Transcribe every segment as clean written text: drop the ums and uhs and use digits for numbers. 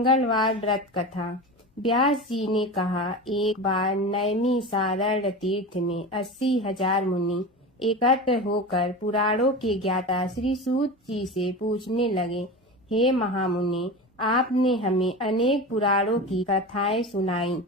मंगलवार व्रत कथा। व्यास जी ने कहा, एक बार नैमिषारण्य तीर्थ में 80,000 मुनि एकत्र होकर पुराणों के ज्ञाता श्री सूत जी से पूछने लगे, हे महामुनि, आपने हमें अनेक पुराणों की कथाएं सुनाई।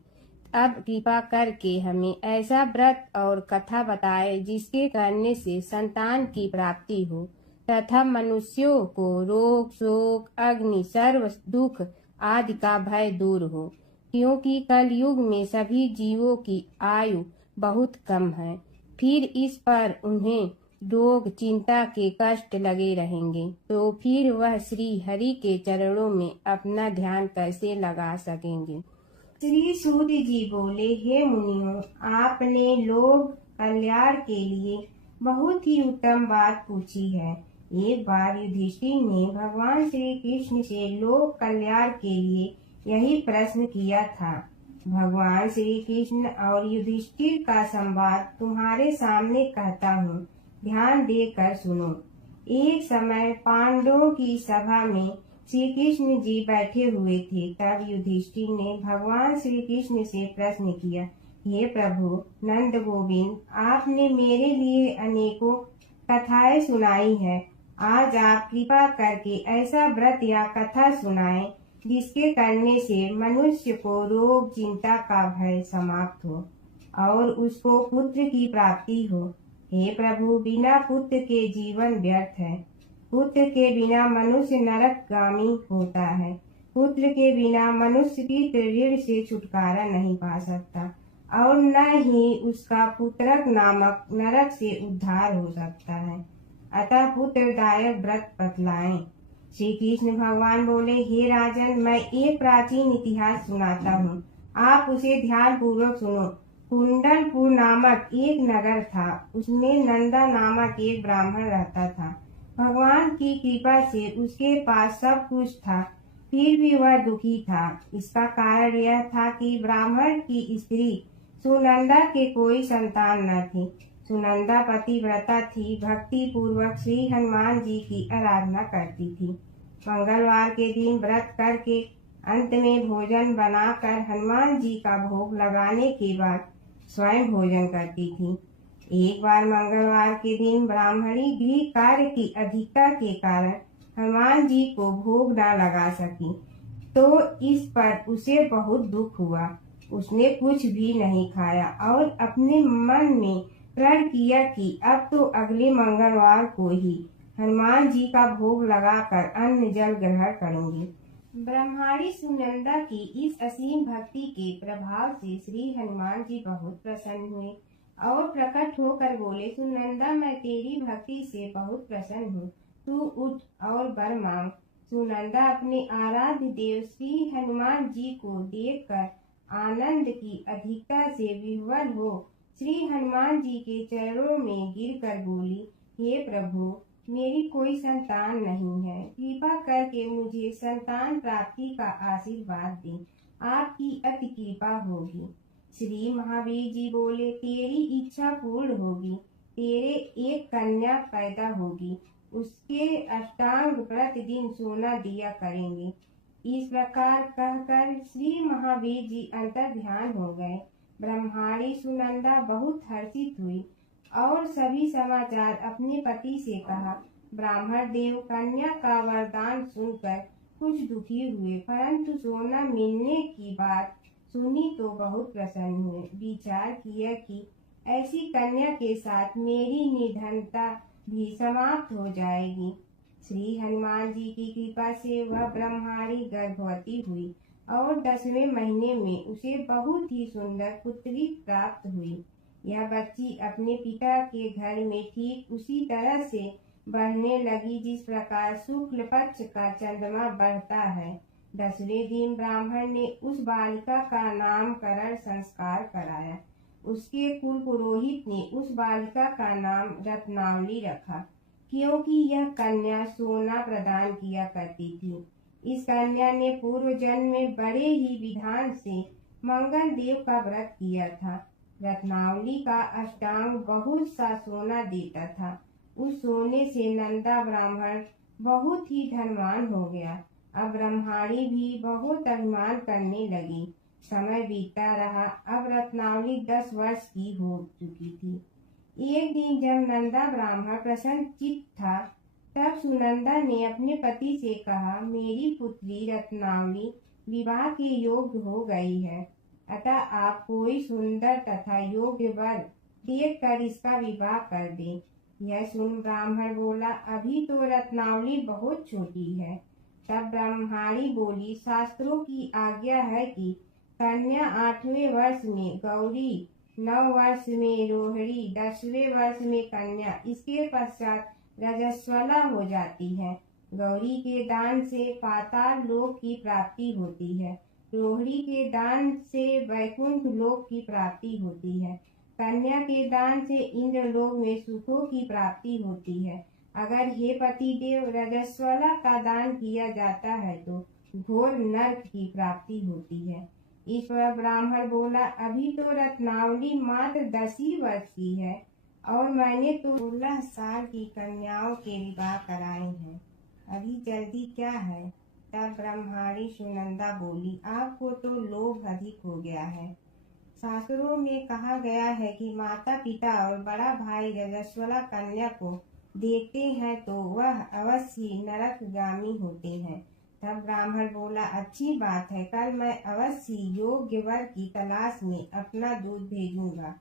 अब कृपा करके हमें ऐसा व्रत और कथा बताए जिसके करने से संतान की प्राप्ति हो तथा मनुष्यों को रोग शोक अग्नि सर्व दुख आदि का भय दूर हो, क्योंकि कलयुग में सभी जीवों की आयु बहुत कम है। फिर इस पर उन्हें रोग चिंता के कष्ट लगे रहेंगे, तो फिर वह श्री हरि के चरणों में अपना ध्यान कैसे लगा सकेंगे। श्री सूत जी बोले, हे मुनियों, आपने लोक कल्याण के लिए बहुत ही उत्तम बात पूछी है। एक बार युधिष्ठिर ने भगवान श्री कृष्ण से लोक कल्याण के लिए यही प्रश्न किया था। भगवान श्री कृष्ण और युधिष्ठिर का संवाद तुम्हारे सामने कहता हूँ, ध्यान देकर सुनो। एक समय पांडवों की सभा में श्री कृष्ण जी बैठे हुए थे। तब युधिष्ठिर ने भगवान श्री कृष्ण से प्रश्न किया, हे प्रभु नंद गोविंद, आपने मेरे लिए अनेकों कथाएं सुनाई है। आज आप कृपा करके ऐसा व्रत या कथा सुनाएं जिसके करने से मनुष्य को रोग चिंता का भय समाप्त हो और उसको पुत्र की प्राप्ति हो। हे प्रभु, बिना पुत्र के जीवन व्यर्थ है। पुत्र के बिना मनुष्य नरकगामी होता है। पुत्र के बिना मनुष्य पितृ ऋण से छुटकारा नहीं पा सकता और न ही उसका पुत्रक नामक नरक से उद्धार हो सकता है। अतः पुत्रदायक व्रत बतलाएं। श्री कृष्ण भगवान बोले, हे राजन, मैं एक प्राचीन इतिहास सुनाता हूँ, आप उसे ध्यान पूर्वक सुनो। कुंडलपुर नामक एक नगर था, उसमें नंदा नामक एक ब्राह्मण रहता था। भगवान की कृपा से उसके पास सब कुछ था, फिर भी वह दुखी था। इसका कारण यह था कि ब्राह्मण की स्त्री सुनंदा के कोई संतान न थी। सुनंदा पतिव्रता थी, भक्ति पूर्वक श्री हनुमान जी की आराधना करती थी। मंगलवार के दिन व्रत करके अंत में भोजन बनाकर हनुमान जी का भोग लगाने के बाद स्वयं भोजन करती थी। एक बार मंगलवार के दिन ब्राह्मणी गृह कार्य की अधिकता के कारण हनुमान जी को भोग न लगा सकी, तो इस पर उसे बहुत दुख हुआ। उसने कुछ भी नहीं खाया और अपने मन में प्रण किया कि अब तो अगले मंगलवार को ही हनुमान जी का भोग लगाकर अन्न जल ग्रहण करूंगी। ब्रह्माणी सुनंदा की इस असीम भक्ति के प्रभाव से श्री हनुमान जी बहुत प्रसन्न हुए और प्रकट होकर बोले, सुनंदा, मैं तेरी भक्ति से बहुत प्रसन्न हूँ, तू उठ और वर मांग। सुनंदा अपने आराध्य देव श्री हनुमान जी को देखकर आनंद की अधिकता से विह्वल हो श्री हनुमान जी के चरणों में गिरकर बोली, हे प्रभु, मेरी कोई संतान नहीं है, कृपा करके मुझे संतान प्राप्ति का आशीर्वाद दें, आपकी अति कृपा होगी। श्री महावीर जी बोले, तेरी इच्छा पूर्ण होगी, तेरे एक कन्या पैदा होगी, उसके अष्टांग प्रतिदिन सोना दिया करेंगे। इस प्रकार कहकर श्री महावीर जी अंतर ध्यान हो गए। ब्रह्माणी सुनंदा बहुत हर्षित हुई और सभी समाचार अपने पति से कहा। ब्राह्मण देव कन्या का वरदान सुनकर कुछ दुखी हुए, परंतु सोना मिलने की बात सुनी तो बहुत प्रसन्न हुए। विचार किया कि ऐसी कन्या के साथ मेरी निर्धनता भी समाप्त हो जाएगी। श्री हनुमान जी की कृपा से वह ब्रह्माणी गर्भवती हुई और 10वें महीने में उसे बहुत ही सुंदर पुत्री प्राप्त हुई। यह बच्ची अपने पिता के घर में ठीक उसी तरह से बढ़ने लगी जिस प्रकार शुक्ल पक्ष का चंद्रमा बढ़ता है। 10वें दिन ब्राह्मण ने उस बालिका का नामकरण संस्कार कराया। उसके कुल पुरोहित ने उस बालिका का नाम रत्नावली रखा, क्योंकि यह कन्या सोना प्रदान किया करती थी। इस कन्या ने पूर्व जन्म में बड़े ही विधान से मंगल देव का व्रत किया था। रत्नावली का अष्टांग बहुत सा सोना देता था। उस सोने से नंदा ब्राह्मण बहुत ही धनवान हो गया। अब ब्रह्माणी भी बहुत अभिमान करने लगी। समय बीतता रहा। अब रत्नावली 10 वर्ष की हो चुकी थी। एक दिन जब नंदा ब्राह्मण प्रसन्नचित्त था, तब सुनंदा ने अपने पति से कहा, मेरी पुत्री रत्नावली विवाह के योग्य हो गई है, अतः आप कोई सुंदर तथा योग्य वर देखकर इसका विवाह कर दें। यह सुन ब्राह्मण बोला, अभी तो रत्नावली बहुत छोटी है। तब ब्रह्माणी बोली, शास्त्रों की आज्ञा है कि कन्या 8वें वर्ष में गौरी, 9 वर्ष में रोहिणी, 10वें वर्ष में कन्या, इसके पश्चात रजस्वला हो जाती है। गौरी के दान से पाताल लोक की प्राप्ति होती है, रोहिणी के दान से वैकुंठ लोक की प्राप्ति होती है, कन्या के दान से इंद्रलोक में सुखों की प्राप्ति होती है। अगर हे पतिदेव रजस्वला का दान किया जाता है तो घोर नरक की प्राप्ति होती है। इस पर ब्राह्मण बोला, अभी तो रत्नावली मात्र 10 ही वर्ष की है और मैंने तो 16 साल की कन्याओं के विवाह कराए हैं, अभी जल्दी क्या है। तब ब्रह्माणी सुनंदा बोली, आपको तो लोभ अधिक हो गया है। शास्त्रों में कहा गया है कि माता पिता और बड़ा भाई रजस्वला कन्या को देखते हैं तो वह अवश्य नरकगामी होते हैं। तब ब्राह्मण बोला, अच्छी बात है, कल मैं अवश्य योग्य वर की तलाश में अपना दूध भेजूंगा।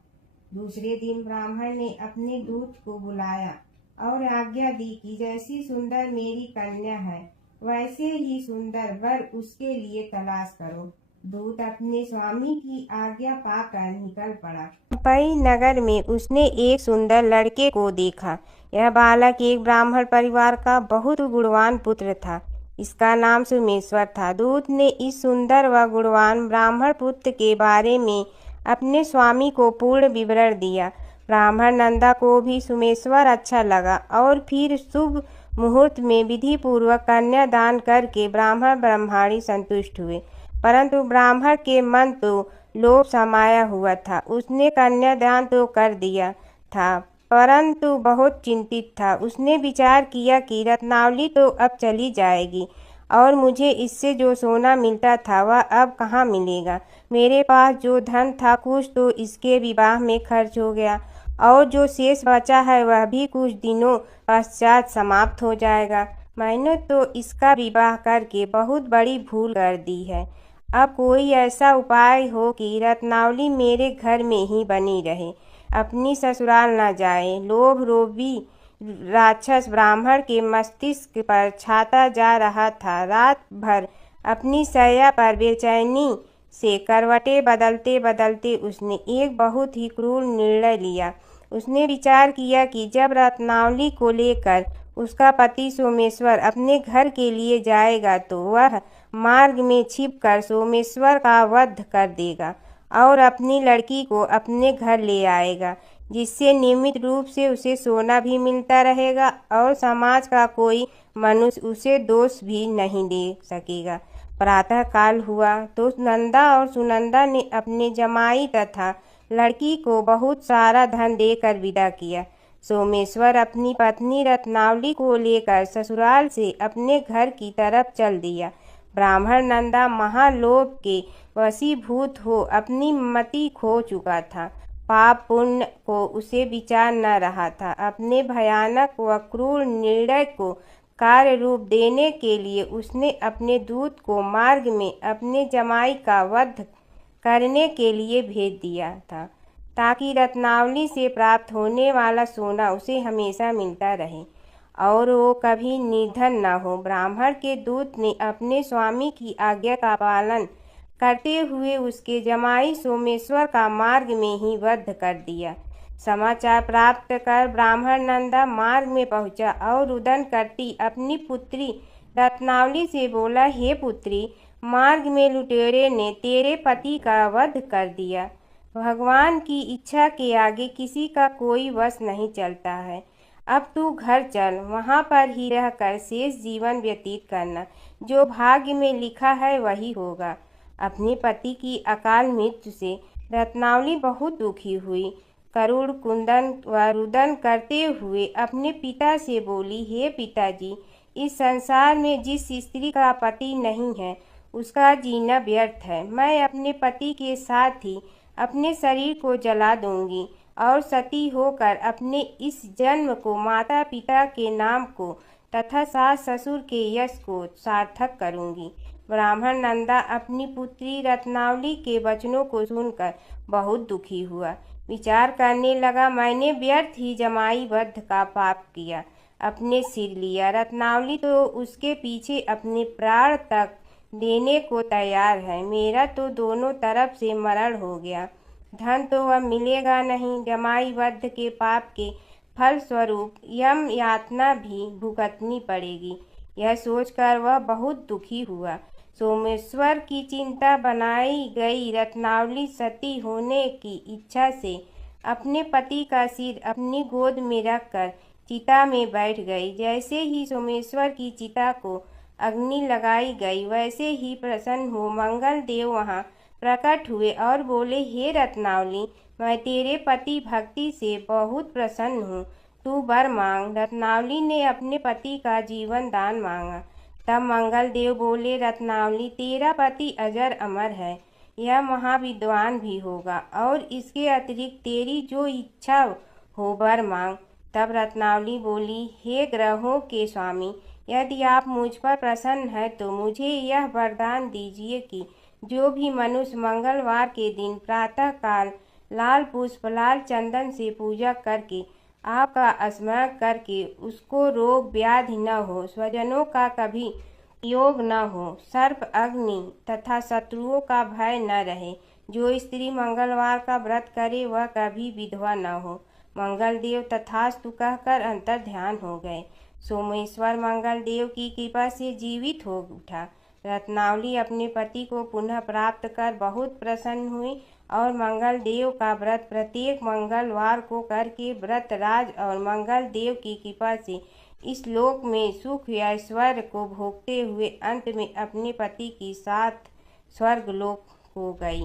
दूसरे दिन ब्राह्मण ने अपने दूत को बुलाया और आज्ञा दी कि जैसी सुंदर मेरी कन्या है, वैसे ही सुंदर वर उसके लिए तलाश करो। दूत अपने स्वामी की आज्ञा पाकर निकल पड़ा। पई नगर में उसने एक सुंदर लड़के को देखा। यह बालक एक ब्राह्मण परिवार का बहुत गुणवान पुत्र था। इसका नाम सोमेश्वर था। दूत ने इस सुंदर व गुणवान ब्राह्मण पुत्र के बारे में अपने स्वामी को पूर्ण विवरण दिया। ब्राह्मण नंदा को भी सोमेश्वर अच्छा लगा और फिर शुभ मुहूर्त में विधि पूर्वक कन्यादान करके ब्राह्मण ब्रह्माणी संतुष्ट हुए। परंतु ब्राह्मण के मन तो लोभ समाया हुआ था। उसने कन्यादान तो कर दिया था, परंतु बहुत चिंतित था। उसने विचार किया कि रत्नावली तो अब चली जाएगी और मुझे इससे जो सोना मिलता था वह अब कहाँ मिलेगा। मेरे पास जो धन था कुछ तो इसके विवाह में खर्च हो गया और जो शेष बचा है वह भी कुछ दिनों पश्चात समाप्त हो जाएगा। मैंने तो इसका विवाह करके बहुत बड़ी भूल कर दी है। अब कोई ऐसा उपाय हो कि रत्नावली मेरे घर में ही बनी रहे, अपनी ससुराल न जाए। लोभ रोभी राक्षस ब्राह्मण के मस्तिष्क पर छाता जा रहा था। रात भर अपनी शैया पर बेचैनी से करवटें बदलते बदलते उसने एक बहुत ही क्रूर निर्णय लिया। उसने विचार किया कि जब रत्नावली को लेकर उसका पति सोमेश्वर अपने घर के लिए जाएगा तो वह मार्ग में छिपकर सोमेश्वर का वध कर देगा और अपनी लड़की को अपने घर ले आएगा, जिससे नियमित रूप से उसे सोना भी मिलता रहेगा और समाज का कोई मनुष्य उसे दोष भी नहीं दे सकेगा। प्रातः काल हुआ तो नंदा और सुनंदा ने अपने जमाई तथा लड़की को बहुत सारा धन देकर विदा किया। सोमेश्वर अपनी पत्नी रत्नावली को लेकर ससुराल से अपने घर की तरफ चल दिया। ब्राह्मण नंदा महालोभ के वशीभूत हो अपनी मति खो चुका था। पाप पुण्य को उसे विचार न रहा था। अपने भयानक व क्रूर निर्णय को कार्य रूप देने के लिए उसने अपने दूत को मार्ग में अपने जमाई का वध करने के लिए भेज दिया था, ताकि रत्नावली से प्राप्त होने वाला सोना उसे हमेशा मिलता रहे और वो कभी निर्धन न हो। ब्राह्मण के दूत ने अपने स्वामी की आज्ञा का पालन करते हुए उसके जमाई सोमेश्वर का मार्ग में ही वध कर दिया। समाचार प्राप्त कर ब्राह्मण नंदा मार्ग में पहुंचा और रुदन करती अपनी पुत्री रत्नावली से बोला, हे पुत्री, मार्ग में लुटेरे ने तेरे पति का वध कर दिया। भगवान की इच्छा के आगे किसी का कोई वश नहीं चलता है। अब तू घर चल, वहाँ पर ही रहकर शेष जीवन व्यतीत करना। जो भाग्य में लिखा है वही होगा। अपने पति की अकाल मृत्यु से रत्नावली बहुत दुखी हुई। करुण कुंदन व रुदन करते हुए अपने पिता से बोली, हे पिताजी, इस संसार में जिस स्त्री का पति नहीं है उसका जीना व्यर्थ है। मैं अपने पति के साथ ही अपने शरीर को जला दूंगी और सती होकर अपने इस जन्म को, माता पिता के नाम को तथा सास ससुर के यश को सार्थक करूंगी। ब्राह्मण नंदा अपनी पुत्री रत्नावली के वचनों को सुनकर बहुत दुखी हुआ। विचार करने लगा, मैंने व्यर्थ ही जमाई वध का पाप किया, अपने सिर लिया। रत्नावली तो उसके पीछे अपने प्राण तक देने को तैयार है। मेरा तो दोनों तरफ से मरण हो गया। धन तो अब मिलेगा नहीं। जमाई वध के पाप के फल स्वरूप यम यातना भी भुगतनी पड़ेगी। यह सोचकर वह बहुत दुखी हुआ। सोमेश्वर की चिंता बनाई गई रत्नावली सती होने की इच्छा से अपने पति का सिर अपनी गोद में रखकर चिता में बैठ गई। जैसे ही सोमेश्वर की चिता को अग्नि लगाई गई, वैसे ही प्रसन्न हो मंगल देव वहां प्रकट हुए और बोले, हे रत्नावली, मैं तेरे पति भक्ति से बहुत प्रसन्न हूँ, तू वर मांग। रत्नावली ने अपने पति का जीवन दान मांगा। तब मंगल देव बोले, रत्नावली, तेरा पति अजर अमर है, यह महाविद्वान भी होगा और इसके अतिरिक्त तेरी जो इच्छा हो वर मांग। तब रत्नावली बोली, हे ग्रहों के स्वामी, यदि आप मुझ पर प्रसन्न हैं तो मुझे यह वरदान दीजिए कि जो भी मनुष्य मंगलवार के दिन प्रातः काल लाल पुष्प, लाल चंदन से पूजा करके आपका स्मरण करके उसको रोग व्याधि न हो, स्वजनों का कभी योग न हो, सर्प अग्नि तथा शत्रुओं का भय न रहे। जो स्त्री मंगलवार का व्रत करे वह कभी विधवा न हो। मंगल देव तथास्तु कहकर अंतर ध्यान हो गए। सोमेश्वर मंगल देव की कृपा से जीवित हो उठा। रत्नावली अपने पति को पुनः प्राप्त कर बहुत प्रसन्न हुई और मंगल देव का व्रत प्रत्येक मंगलवार को करके व्रत राज और मंगल देव की कृपा से इस लोक में सुख ऐश्वर्य को भोगते हुए अंत में अपने पति के साथ स्वर्गलोक हो गई।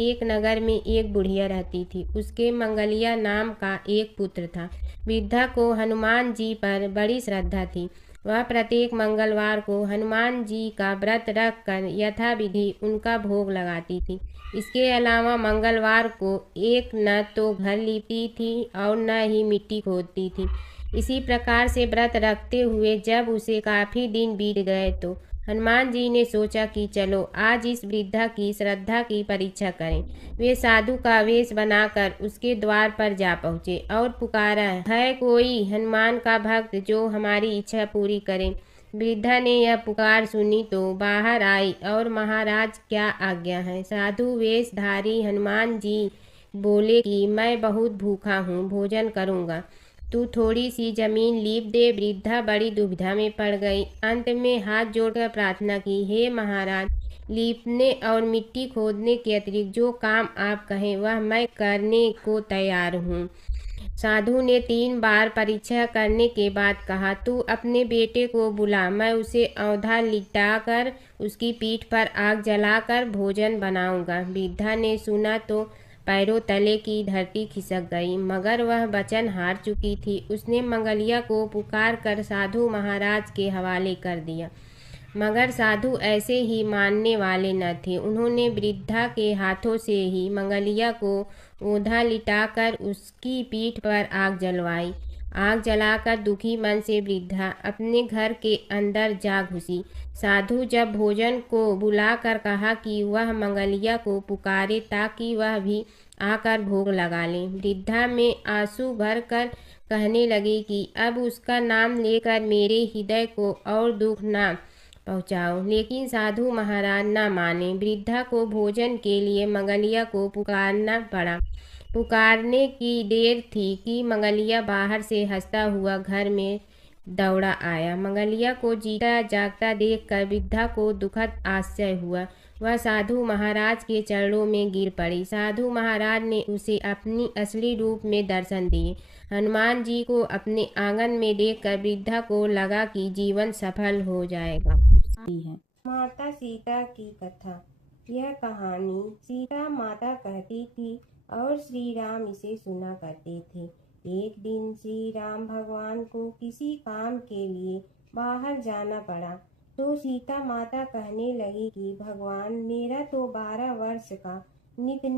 एक नगर में एक बुढ़िया रहती थी। उसके मंगलिया नाम का एक पुत्र था। वृद्धा को हनुमान जी पर बड़ी श्रद्धा थी। वह प्रत्येक मंगलवार को हनुमान जी का व्रत रख कर यथाविधि उनका भोग लगाती थी। इसके अलावा मंगलवार को एक न तो घर लीपती थी और न ही मिट्टी खोदती थी। इसी प्रकार से व्रत रखते हुए जब उसे काफ़ी दिन बीत गए तो हनुमान जी ने सोचा कि चलो आज इस वृद्धा की श्रद्धा की परीक्षा करें। वे साधु का वेश बनाकर उसके द्वार पर जा पहुँचे और पुकारा, है कोई हनुमान का भक्त जो हमारी इच्छा पूरी करे। वृद्धा ने यह पुकार सुनी तो बाहर आई और महाराज क्या आज्ञा है। साधु वेशधारी हनुमान जी बोले कि मैं बहुत भूखा हूँ, भोजन करूँगा, तू थोड़ी सी जमीन लीप दे। वृद्धा बड़ी दुविधा में पड़ गई। अंत में हाथ जोड़कर प्रार्थना की, हे महाराज, लीपने और मिट्टी खोदने के अतिरिक्त जो काम आप कहें वह मैं करने को तैयार हूँ। साधु ने 3 बार परीक्षा करने के बाद कहा, तू अपने बेटे को बुला, मैं उसे औंधा लिटाकर उसकी पीठ पर आग जलाकर भोजन बनाऊंगा। वृद्धा ने सुना तो पैरों तले की धरती खिसक गई, मगर वह वचन हार चुकी थी। उसने मंगलिया को पुकार कर साधु महाराज के हवाले कर दिया, मगर साधु ऐसे ही मानने वाले न थे। उन्होंने वृद्धा के हाथों से ही मंगलिया को औंधा लिटाकर उसकी पीठ पर आग जलवाई। आग जलाकर दुखी मन से वृद्धा अपने घर के अंदर जा घुसी। साधु जब भोजन को बुलाकर कहा कि वह मंगलिया को पुकारे ताकि वह भी आकर भोग लगा ले, वृद्धा में आंसू भरकर कहने लगी कि अब उसका नाम लेकर मेरे हृदय को और दुख ना पहुँचाओ। लेकिन साधु महाराज न माने। वृद्धा को भोजन के लिए मंगलिया को पुकारना पड़ा। पुकारने की देर थी कि मंगलिया बाहर से हंसता हुआ घर में दौड़ा आया। मंगलिया को जीता जागता देखकर वृद्धा को दुखद आश्चर्य हुआ। वह साधु महाराज के चरणों में गिर पड़ी। साधु महाराज ने उसे अपनी असली रूप में दर्शन दिए। हनुमान जी को अपने आंगन में देखकर वृद्धा को लगा कि जीवन सफल हो जाएगा। माता सीता की कथा। यह कहानी सीता माता कहती थी और श्री राम इसे सुना करते थे। एक दिन श्री राम भगवान को किसी काम के लिए बाहर जाना पड़ा। तो सीता माता कहने लगी कि भगवान, मेरा तो 12 वर्ष का नित्य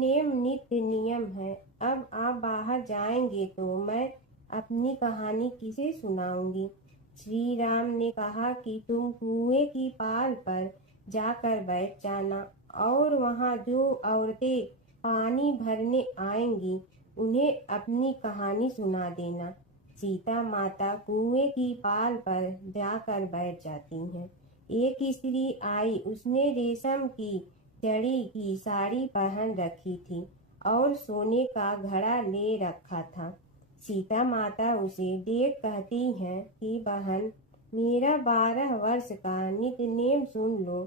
नियम है। अब आप बाहर जाएंगे तो मैं अपनी कहानी किसे सुनाऊंगी। श्री राम ने कहा कि तुम कुएं की पाल पर जाकर बैठ जाना और वहां जो औरतें पानी भरने आएंगी उन्हें अपनी कहानी सुना देना। सीता माता कुएं की पाल पर जाकर बैठ जाती हैं। एक स्त्री आई, उसने रेशम की जड़ी की साड़ी पहन रखी थी और सोने का घड़ा ले रखा था। सीता माता उसे देख कहती हैं कि बहन, मेरा 12 वर्ष का नित्य सुन लो।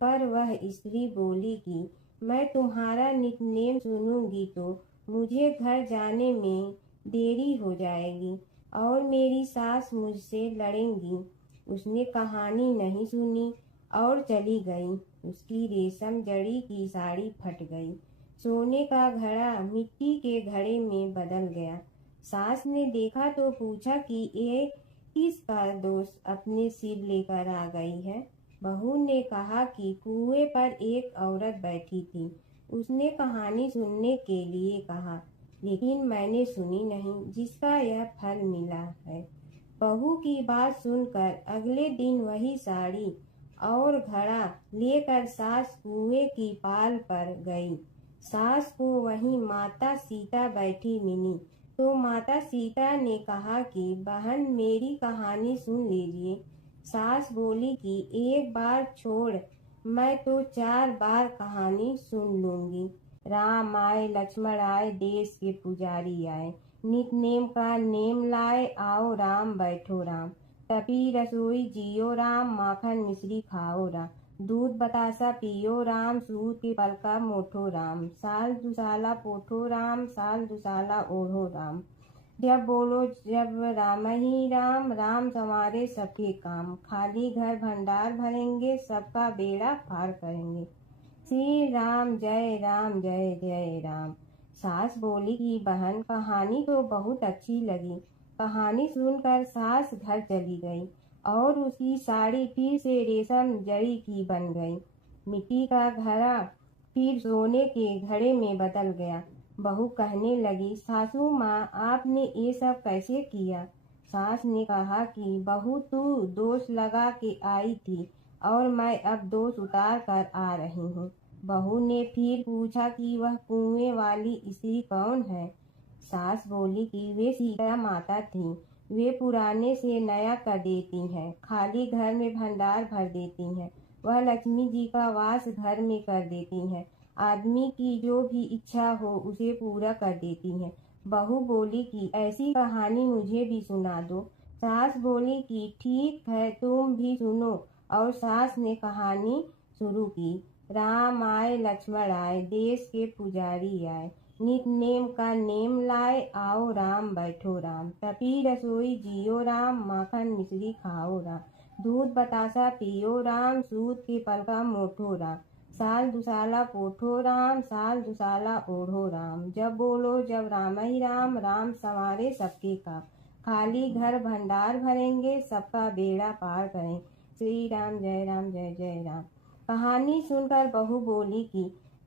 पर वह स्त्री बोली कि मैं तुम्हारा नित्य सुनूंगी तो मुझे घर जाने में देरी हो जाएगी और मेरी सास मुझसे लड़ेंगी। उसने कहानी नहीं सुनी और चली गई। उसकी रेशम जड़ी की साड़ी फट गई। सोने का घड़ा मिट्टी के घड़े में बदल गया। सास ने देखा तो पूछा कि ये किसका दोष अपने सिर लेकर आ गई है। बहू ने कहा कि कुएं पर एक औरत बैठी थी। उसने कहानी सुनने के लिए कहा, लेकिन मैंने सुनी नहीं, जिसका यह फल मिला है। बहू की बात सुनकर अगले दिन वही साड़ी और घड़ा लेकर सास कुएं की पाल पर गई। सास को वहीं माता सीता बैठी मिली तो माता सीता ने कहा कि बहन, मेरी कहानी सुन लीजिए। सास बोली कि एक बार छोड़, मैं तो 4 बार कहानी सुन लूंगी। राम आए, लक्ष्मण आए, देश के पुजारी आए, नित नेम का नेम लाए, आओ राम बैठो राम। तपी रसोई जियो राम, माखन मिश्री खाओ राम। दूध बतासा पियो राम, सूत के पलका मोठो राम। साल दुसाला पोठो राम, साल दुसाला ओढ़ो राम। जब बोलो जब राम ही राम, राम संवारे सबके काम। खाली घर भंडार भरेंगे, सबका बेड़ा पार करेंगे। श्री राम जय राम जय जय राम। सास बोली कि बहन, कहानी तो बहुत अच्छी लगी। कहानी सुनकर सास घर चली गई और उसकी साड़ी फिर से रेशम जड़ी की बन गई। मिट्टी का घड़ा फिर सोने के घड़े में बदल गया। बहू कहने लगी, सासू माँ, आपने ये सब कैसे किया। सास ने कहा कि बहू, तू दोष लगा के आई थी और मैं अब दोष उतार कर आ रही हूँ। बहू ने फिर पूछा कि वह कुएं वाली स्त्री कौन है। सास बोली कि वे सीता माता थी। वे पुराने से नया कर देती हैं, खाली घर में भंडार भर देती हैं। वह लक्ष्मी जी का वास घर में कर देती हैं। आदमी की जो भी इच्छा हो उसे पूरा कर देती हैं। बहू बोली कि ऐसी कहानी मुझे भी सुना दो। सास बोली कि ठीक है, तुम भी सुनो। और सास ने कहानी शुरू की। राम आए, लक्ष्मण आए, देश के पुजारी आए, नित नेम का नेम लाए, आओ राम बैठो राम। तपी रसोई जियो राम, माखन मिश्री खाओ राम। दूध बतासा पियो राम, सूत के पलका मोठो राम। साल दुसाला पोठो राम, साल दुसाला ओढ़ो राम। जब बोलो जब राम ही राम, राम संवारे सबके काम। खाली घर भंडार भरेंगे, सबका बेड़ा पार करें। श्री राम जय जय राम। कहानी सुनकर बहू बोली कि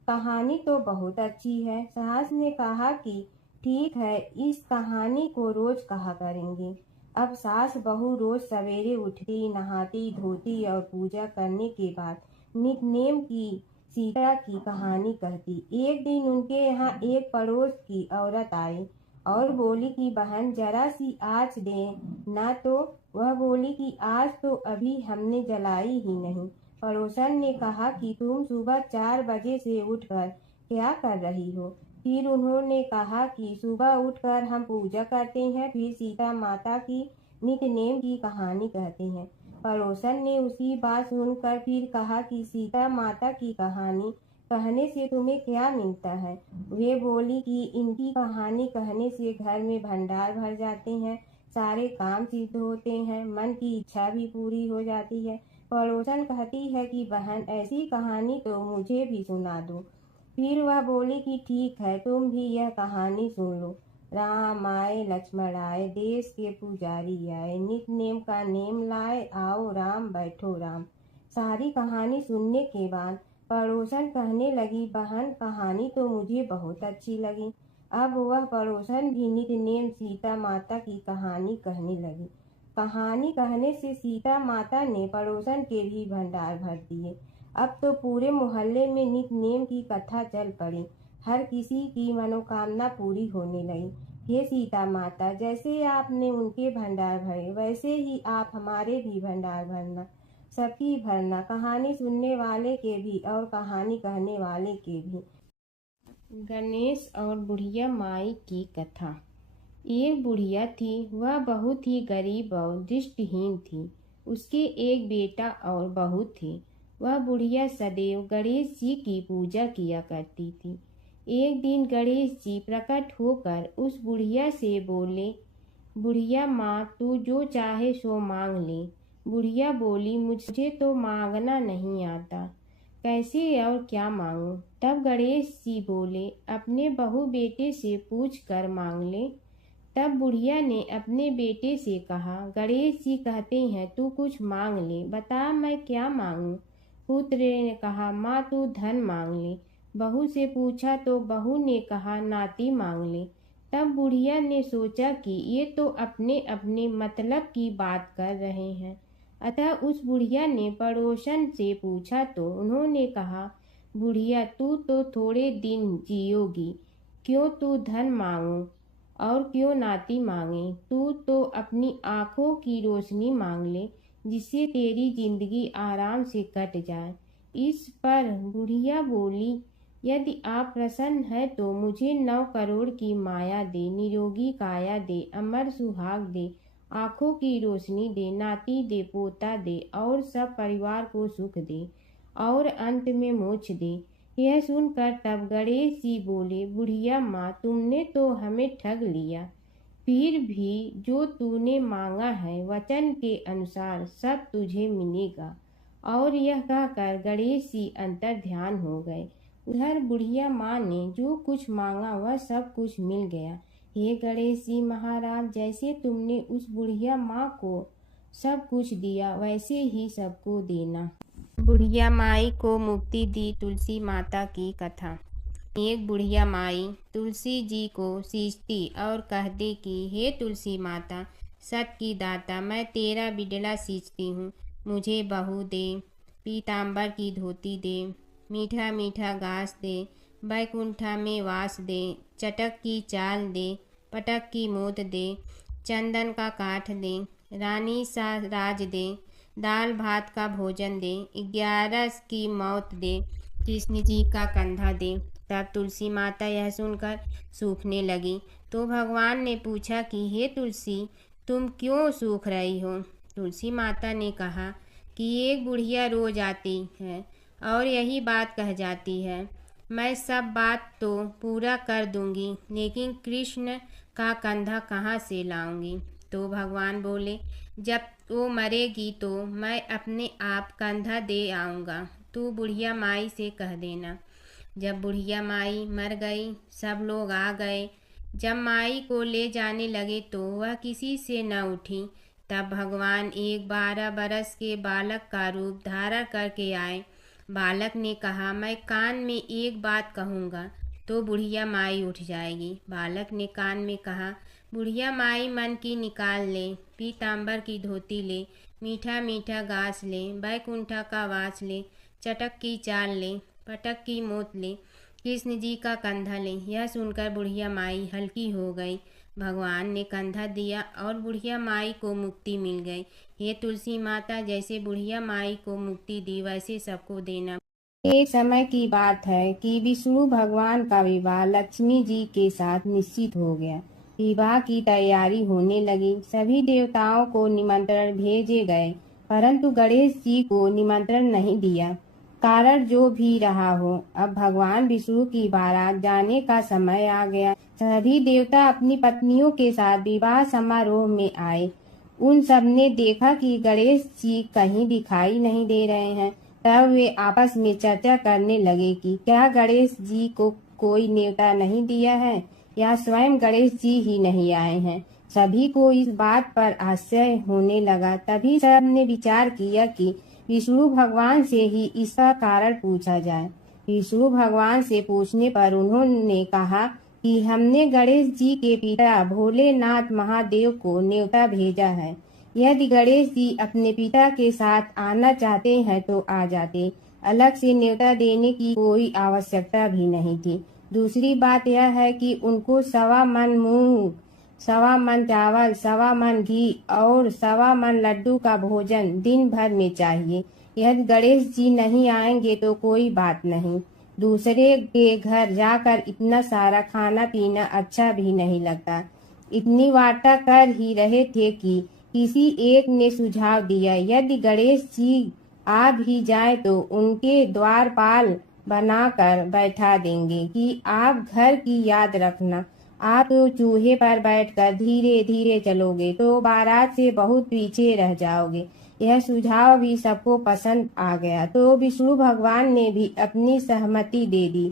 कहानी तो बहुत अच्छी है। सास ने कहा कि ठीक है, इस कहानी को रोज कहा करेंगे। अब सास बहू रोज सवेरे उठती, नहाती धोती और पूजा करने के बाद नित नेम की सीता की कहानी कहती। एक दिन उनके यहाँ एक पड़ोस की औरत आई और बोली कि बहन, जरा सी आँच दे ना। तो वह बोली कि आज तो अभी हमने जलाई ही नहीं। पड़ोसन ने कहा कि तुम सुबह 4 बजे से उठकर क्या कर रही हो। फिर उन्होंने कहा कि सुबह उठकर हम पूजा करते हैं, फिर सीता माता की नित्य नेम की कहानी कहते हैं। पड़ोसन ने उसकी बात सुनकर फिर कहा कि सीता माता की कहानी कहने से तुम्हें क्या मिलता है। वे बोली कि इनकी कहानी कहने से घर में भंडार भर जाते हैं, सारे काम सिद्ध होते हैं, मन की इच्छा भी पूरी हो जाती है। पड़ोसन कहती है कि बहन, ऐसी कहानी तो मुझे भी सुना दो। फिर वह बोली कि ठीक है, तुम भी यह कहानी सुन लो। राम आए लक्ष्मण आए, देश के पुजारी आए, नित नेम का नेम लाए, आओ राम बैठो राम। सारी कहानी सुनने के बाद पड़ोसन कहने लगी, बहन कहानी तो मुझे बहुत अच्छी लगी। अब वह पड़ोसन भी नित नेम सीता माता की कहानी कहने लगी। कहानी कहने से सीता माता ने पड़ोसन के भी भंडार भर दिए। अब तो पूरे मोहल्ले में नित नेम की कथा चल पड़ी। हर किसी की मनोकामना पूरी होने लगी। हे सीता माता, जैसे आपने उनके भंडार भरे, वैसे ही आप हमारे भी भंडार भरना, सबकी भरना, कहानी सुनने वाले के भी और कहानी कहने वाले के भी। गणेश और बुढ़िया माई की कथा। एक बुढ़िया थी, वह बहुत ही गरीब और दृष्टिहीन थी। उसके एक बेटा और बहू थे। वह बुढ़िया सदैव गणेश जी की पूजा किया करती थी। एक दिन गणेश जी प्रकट होकर उस बुढ़िया से बोले, बुढ़िया माँ, तू जो चाहे सो मांग ले। बुढ़िया बोली, मुझे तो मांगना नहीं आता, कैसे और क्या मांगूं? तब गणेश जी बोले, अपने बहू बेटे से पूछ कर मांग ले। तब बुढ़िया ने अपने बेटे से कहा, गणेश जी कहते हैं तू कुछ मांग ले, बता मैं क्या मांगूं? पुत्र ने कहा, माँ तू धन मांग ले। बहू से पूछा तो बहू ने कहा, नाती मांग ले। तब बुढ़िया ने सोचा कि ये तो अपने अपने मतलब की बात कर रहे हैं। अतः उस बुढ़िया ने पड़ोसन से पूछा तो उन्होंने कहा, बुढ़िया तू तो थोड़े दिन जियोगी, क्यों तू धन मांगो और क्यों नाती मांगे? तू तो अपनी आँखों की रोशनी मांग ले, जिससे तेरी जिंदगी आराम से कट जाए। इस पर बुढ़िया बोली, यदि आप प्रसन्न है तो मुझे 9 करोड़ की माया दे, निरोगी काया दे, अमर सुहाग दे, आँखों की रोशनी दे, नाती दे, पोता दे और सब परिवार को सुख दे और अंत में मोक्ष दे। यह सुनकर तब गणेश जी बोले, बुढ़िया माँ, तुमने तो हमें ठग लिया। फिर भी जो तूने मांगा है वचन के अनुसार सब तुझे मिलेगा। और यह कहकर गणेश जी अंतर ध्यान हो गए। उधर बुढ़िया माँ ने जो कुछ मांगा वह सब कुछ मिल गया। हे गणेश जी महाराज, जैसे तुमने उस बुढ़िया माँ को सब कुछ दिया वैसे ही सबको देना। बुढ़िया माई को मुक्ति दी तुलसी माता की कथा। एक बुढ़िया माई तुलसी जी को सींचती और कहती कि हे तुलसी माता, सत की दाता, मैं तेरा बिडला सींचती हूँ, मुझे बहू दे, पीताम्बर की धोती दे, मीठा मीठा घास दे, बैकुंठा में वास दे, चटक की चाल दे, पटक की मोत दे, चंदन का काठ दे, रानी सा राज दे, दाल भात का भोजन दे, 11 की मौत दे, कृष्ण जी का कंधा दे। तब तुलसी माता यह सुनकर सूखने लगी। तो भगवान ने पूछा कि हे तुलसी, तुम क्यों सूख रही हो? तुलसी माता ने कहा कि एक बुढ़िया रोज आती है और यही बात कह जाती है, मैं सब बात तो पूरा कर दूंगी, लेकिन कृष्ण का कंधा कहाँ से लाऊंगी? तो भगवान बोले, जब वो मरेगी तो मैं अपने आप कंधा दे आऊँगा, तू बुढ़िया माई से कह देना। जब बुढ़िया माई मर गई, सब लोग आ गए। जब माई को ले जाने लगे तो वह किसी से न उठी। तब भगवान एक 12 बरस के बालक का रूप धारण करके आए। बालक ने कहा, मैं कान में एक बात कहूँगा तो बुढ़िया माई उठ जाएगी। बालक ने कान में कहा, बुढ़िया माई मन की निकाल ले, पीताम्बर की धोती ले, मीठा मीठा घास ले, बैकुंठा का वास ले, चटक की चाल ले, पटक की मोत ले, कृष्ण जी का कंधा ले। यह सुनकर बुढ़िया माई हल्की हो गई। भगवान ने कंधा दिया और बुढ़िया माई को मुक्ति मिल गई। ये तुलसी माता, जैसे बुढ़िया माई को मुक्ति दी वैसे सबको देना। एक समय की बात है कि विष्णु भगवान का विवाह लक्ष्मी जी के साथ निश्चित हो गया। विवाह की तैयारी होने लगी। सभी देवताओं को निमंत्रण भेजे गए, परंतु गणेश जी को निमंत्रण नहीं दिया। कारण जो भी रहा हो, अब भगवान विष्णु की बारात जाने का समय आ गया। सभी देवता अपनी पत्नियों के साथ विवाह समारोह में आए। उन सब ने देखा कि गणेश जी कहीं दिखाई नहीं दे रहे हैं। तब वे आपस में चर्चा करने लगे कि क्या गणेश जी को कोई न्योता नहीं दिया है। या स्वयं गणेश जी ही नहीं आए हैं। सभी को इस बात पर आश्चर्य होने लगा। तभी सबने विचार किया कि विष्णु भगवान से ही इसका कारण पूछा जाए। विष्णु भगवान से पूछने पर उन्होंने कहा कि हमने गणेश जी के पिता भोलेनाथ महादेव को न्योता भेजा है। यदि गणेश जी अपने पिता के साथ आना चाहते हैं तो आ जाते, अलग से न्योता देने की कोई आवश्यकता भी नहीं थी। दूसरी बात यह है कि उनको 1.25 मन मूंग, 1.25 मन चावल, 1.25 मन घी और 1.25 मन लड्डू का भोजन दिन भर में चाहिए। यदि गणेश जी नहीं आएंगे तो कोई बात नहीं, दूसरे के घर जाकर इतना सारा खाना पीना अच्छा भी नहीं लगता। इतनी वार्ता कर ही रहे थे कि किसी एक ने सुझाव दिया, यदि गणेश जी आ भी जाए तो उनके द्वारपाल बनाकर बैठा देंगे कि आप घर की याद रखना। आप तो चूहे पर बैठकर धीरे धीरे चलोगे तो बारात से बहुत पीछे रह जाओगे। यह सुझाव भी सबको पसंद आ गया तो विष्णु भगवान ने भी अपनी सहमति दे दी।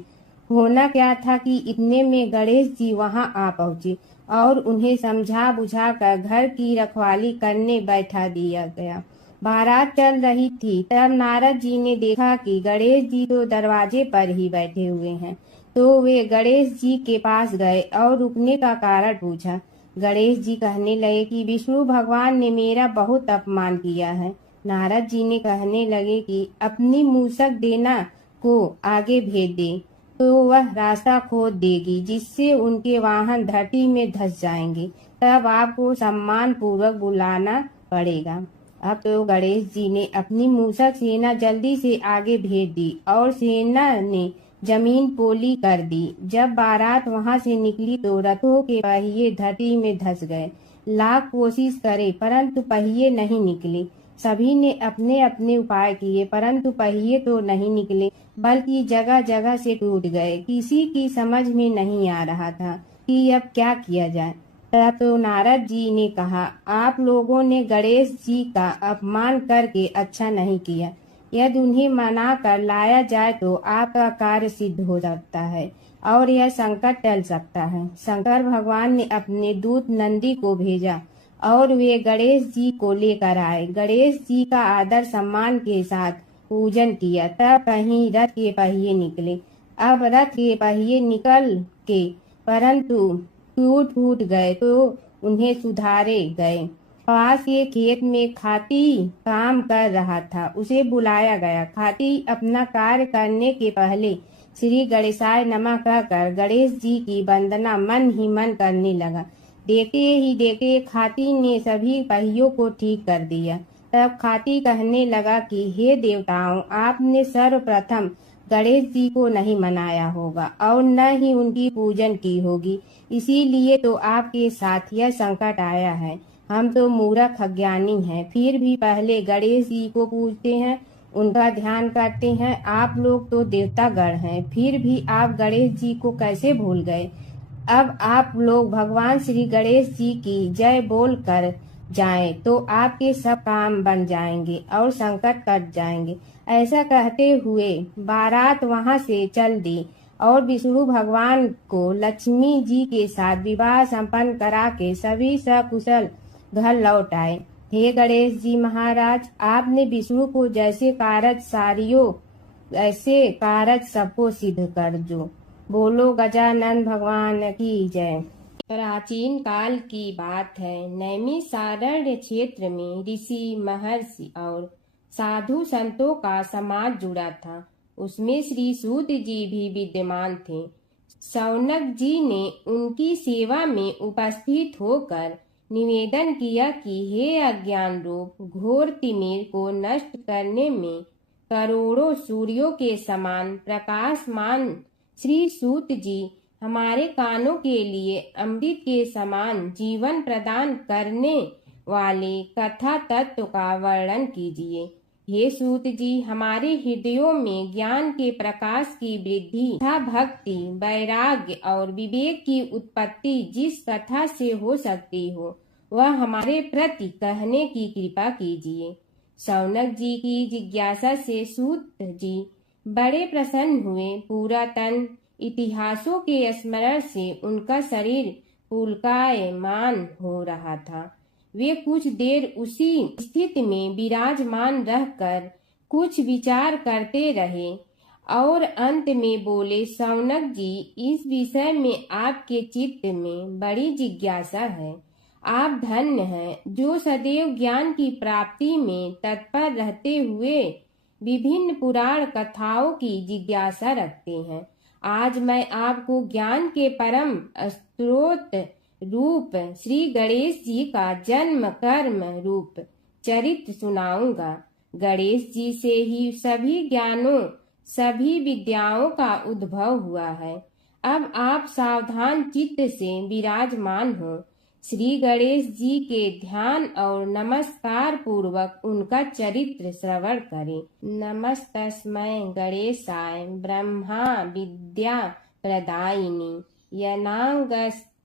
होना क्या था कि इतने में गणेश जी वहां आ पहुंचे और उन्हें समझा बुझाकर घर की रखवाली करने बैठा दिया गया। बारात चल रही थी, तब नारद जी ने देखा कि गणेश जी तो दरवाजे पर ही बैठे हुए हैं, तो वे गणेश जी के पास गए और रुकने का कारण पूछा। गणेश जी कहने लगे कि विष्णु भगवान ने मेरा बहुत अपमान किया है। नारद जी ने कहने लगे कि अपनी मूसक देना को आगे भेज दे तो वह रास्ता खोद देगी, जिससे उनके वाहन धरती में धंस जाएंगे। तब आपको सम्मान पूर्वक बुलाना पड़ेगा। अब तो गणेश जी ने अपनी मूसक सेना जल्दी से आगे भेज दी और सेना ने जमीन पोली कर दी। जब बारात वहां से निकली तो रथों के पहिए धरती में धंस गए। लाख कोशिश करे परंतु पहिए नहीं निकले। सभी ने अपने अपने उपाय किए परंतु पहिए तो नहीं निकले, बल्कि जगह जगह से टूट गए। किसी की समझ में नहीं आ रहा था कि अब क्या किया जाए। तब तो नारद जी ने कहा, आप लोगों ने गणेश जी का अपमान करके अच्छा नहीं किया। यदि उन्हें मना कर लाया जाए तो आपका कार्य सिद्ध हो सकता है और यह संकट टल सकता है। शंकर भगवान ने अपने दूत नंदी को भेजा और वे गणेश जी को लेकर आए। गणेश जी का आदर सम्मान के साथ पूजन किया। तब कहीं रथ के पहिए निकले। अब रथ के पहिए निकल के परंतु टूट गए तो उन्हें सुधारे गए। पास के खेत में खाती काम कर रहा था, उसे बुलाया गया। खाती अपना कार्य करने के पहले श्री गणेशाय नमः कहकर गणेश जी की वंदना मन ही मन करने लगा। देखते ही देखते खाती ने सभी पहियों को ठीक कर दिया। तब खाती कहने लगा कि हे देवताओं, आपने सर्वप्रथम गणेश जी को नहीं मनाया होगा और न ही उनकी पूजन की होगी, इसीलिए तो आपके साथ यह संकट आया है। हम तो मूर्ख अज्ञानी हैं, फिर भी पहले गणेश जी को पूजते हैं, उनका ध्यान करते हैं। आप लोग तो देवतागण हैं, फिर भी आप गणेश जी को कैसे भूल गए। अब आप लोग भगवान श्री गणेश जी की जय बोल कर जाएं तो आपके सब काम बन जाएंगे और संकट कट जाएंगे। ऐसा कहते हुए बारात वहां से चल दी और विष्णु भगवान को लक्ष्मी जी के साथ विवाह संपन्न करा के सभी सकुशल घर लौट आए। हे गणेश जी महाराज, आपने विष्णु को जैसे कारज सारियो ऐसे कारज सबको सिद्ध कर जो। बोलो गजानन भगवान की जय। प्राचीन काल की बात है। नैमिषारण्य क्षेत्र में ऋषि, महर्षि और साधु संतों का समाज जुड़ा था। उसमें श्री सूत जी भी विद्यमान थे। शौनक जी ने उनकी सेवा में उपस्थित होकर निवेदन किया कि हे अज्ञान रूप घोर तिमिर को नष्ट करने में करोड़ों सूर्यों के समान प्रकाशमान श्री सूत जी, हमारे कानों के लिए अमृत के समान जीवन प्रदान करने वाले कथा तत्व का वर्णन कीजिए। हे सूत जी, हमारे हृदयों में ज्ञान के प्रकाश की वृद्धि तथा भक्ति, वैराग्य और विवेक की उत्पत्ति जिस कथा से हो सकती हो, वह हमारे प्रति कहने की कृपा कीजिए। शौनक जी की जिज्ञासा से सूत जी बड़े प्रसन्न हुए। पूरा तन इतिहासों के स्मरण से उनका शरीर पुलकायमान हो रहा था। वे कुछ देर उसी स्थिति में विराजमान रहकर कुछ विचार करते रहे और अंत में बोले, शौनक जी, इस विषय में आपके चित्त में बड़ी जिज्ञासा है। आप धन्य हैं जो सदैव ज्ञान की प्राप्ति में तत्पर रहते हुए विभिन्न पुराण कथाओं की जिज्ञासा रखते हैं। आज मैं आपको ज्ञान के परम स्रोत रूप श्री गणेश जी का जन्म कर्म रूप चरित्र सुनाऊंगा। गणेश जी से ही सभी ज्ञानों सभी विद्याओं का उद्भव हुआ है। अब आप सावधान चित्त से विराजमान हो। श्री गणेश जी के ध्यान और नमस्कार पूर्वक उनका चरित्र श्रवण करें। नमस्तस्मै गणेशाय ब्रह्मा विद्या प्रदायिनी यनागस्त्यसमः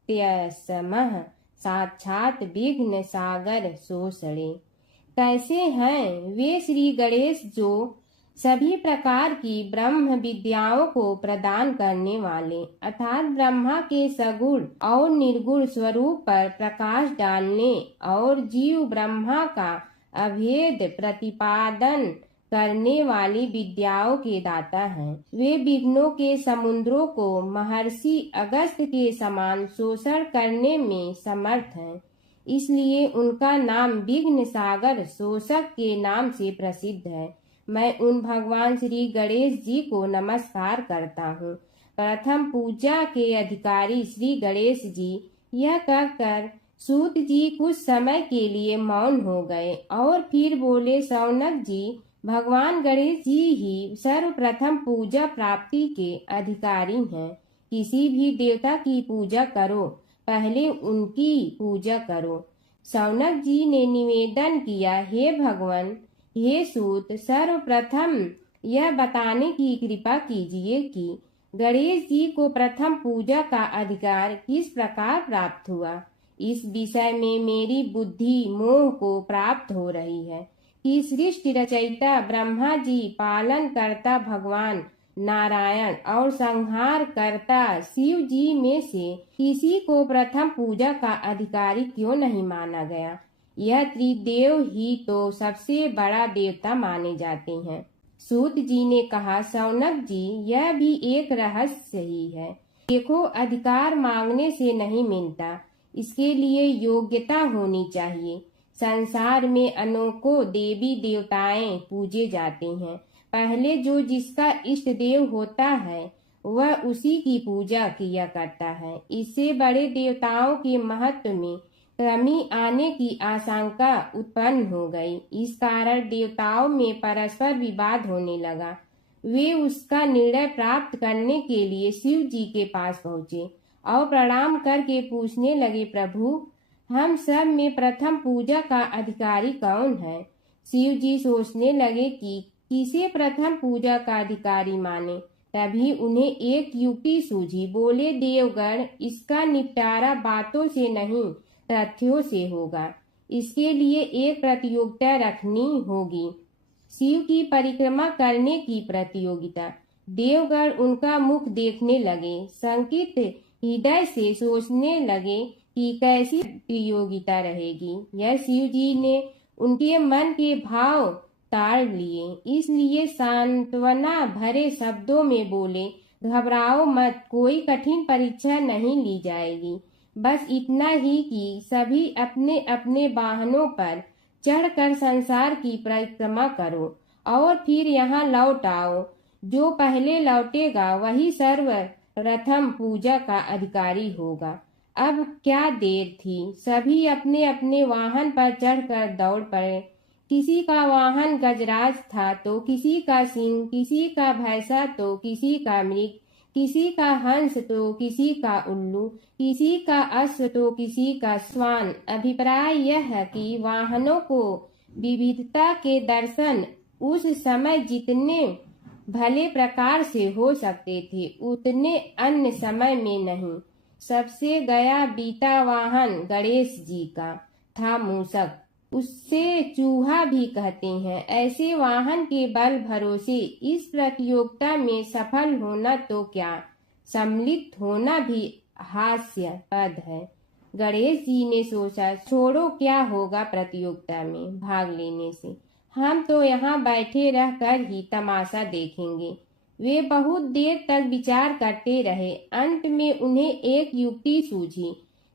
साक्षात विघ्न सागर सोसड़े। कैसे हैं वे श्री गणेश जो सभी प्रकार की ब्रह्म विद्याओं को प्रदान करने वाले अर्थात ब्रह्मा के सगुण और निर्गुण स्वरूप पर प्रकाश डालने और जीव ब्रह्मा का अभेद प्रतिपादन करने वाली विद्याओं के दाता हैं। वे विघ्नों के समुद्रों को महर्षि अगस्त्य के समान शोषण करने में समर्थ हैं। इसलिए उनका नाम विघ्न सागर शोषक के नाम से प्रसिद्ध है। मैं उन भगवान श्री गणेश जी को नमस्कार करता हूँ। प्रथम पूजा के अधिकारी श्री गणेश जी, यह कहकर सूत जी कुछ समय के लिए मौन हो गए और फिर बोले, शौनक जी, भगवान गणेश जी ही सर्वप्रथम पूजा प्राप्ति के अधिकारी हैं। किसी भी देवता की पूजा करो, पहले उनकी पूजा करो। शौनक जी ने निवेदन किया, हे भगवान, हे सूत, सर्वप्रथम यह बताने की कृपा कीजिए कि गणेश जी को प्रथम पूजा का अधिकार किस प्रकार प्राप्त हुआ। इस विषय में मेरी बुद्धि मोह को प्राप्त हो रही है कि सृष्टि रचयिता ब्रह्मा जी, पालन करता भगवान नारायण और संहार करता शिव जी में से किसी को प्रथम पूजा का अधिकारी क्यों नहीं माना गया। यह त्रिदेव ही तो सबसे बड़ा देवता माने जाते हैं। सूत जी ने कहा, शौनक जी, यह भी एक रहस्य ही है। देखो, अधिकार मांगने से नहीं मिलता, इसके लिए योग्यता होनी चाहिए। संसार में अनेकों देवी देवताएं पूजे जाते हैं। पहले जो जिसका इष्ट देव होता है वह उसी की पूजा किया करता है। इससे बड़े देवताओं के महत्व में कमी आने की आशंका उत्पन्न हो गई। इस कारण देवताओं में परस्पर विवाद होने लगा। वे उसका निर्णय प्राप्त करने के लिए शिव जी के पास पहुँचे और प्रणाम करके पूछने लगे, प्रभु, हम सब में प्रथम पूजा का अधिकारी कौन है। शिव जी सोचने लगे कि किसे प्रथम पूजा का अधिकारी माने। तभी उन्हें एक युक्ति सूझी। बोले, देवगण, इसका निपटारा बातों से नहीं तथ्यों से होगा। इसके लिए एक प्रतियोगिता रखनी होगी, शिव की परिक्रमा करने की प्रतियोगिता। देवगण उनका मुख देखने लगे, शंकित हृदय से सोचने लगे कि कैसी प्रतियोगिता रहेगी। यह शिव जी ने उनके मन के भाव ताड़ लिए, इसलिए सांत्वना भरे शब्दों में बोले, घबराओ मत, कोई कठिन परीक्षा नहीं ली जाएगी। बस इतना ही कि सभी अपने अपने वाहनों पर चढ़कर संसार की परिक्रमा करो और फिर यहाँ लौट आओ। जो पहले लौटेगा वही सर्वप्रथम पूजा का अधिकारी होगा। अब क्या देर थी, सभी अपने अपने वाहन पर चढ़कर दौड़ पड़े। किसी का वाहन गजराज था तो किसी का सिंह, किसी का भैंसा तो किसी का मृग, किसी का हंस तो किसी का उल्लू, किसी का अश्व तो किसी का श्वान। अभिप्राय यह है कि वाहनों को विविधता के दर्शन उस समय जितने भले प्रकार से हो सकते थे उतने अन्य समय में नहीं। सबसे गया बीता वाहन गणेश जी का था मूषक, उससे चूहा भी कहते हैं। ऐसे वाहन के बल भरोसे इस प्रतियोगिता में सफल होना तो क्या, सम्मिलित होना भी हास्यास्पद है। गणेश जी ने सोचा, छोड़ो, क्या होगा प्रतियोगिता में भाग लेने से, हम तो यहाँ बैठे रह कर ही तमाशा देखेंगे। वे बहुत देर तक विचार करते रहे। अंत में उन्हें एक युक्ति सूझी।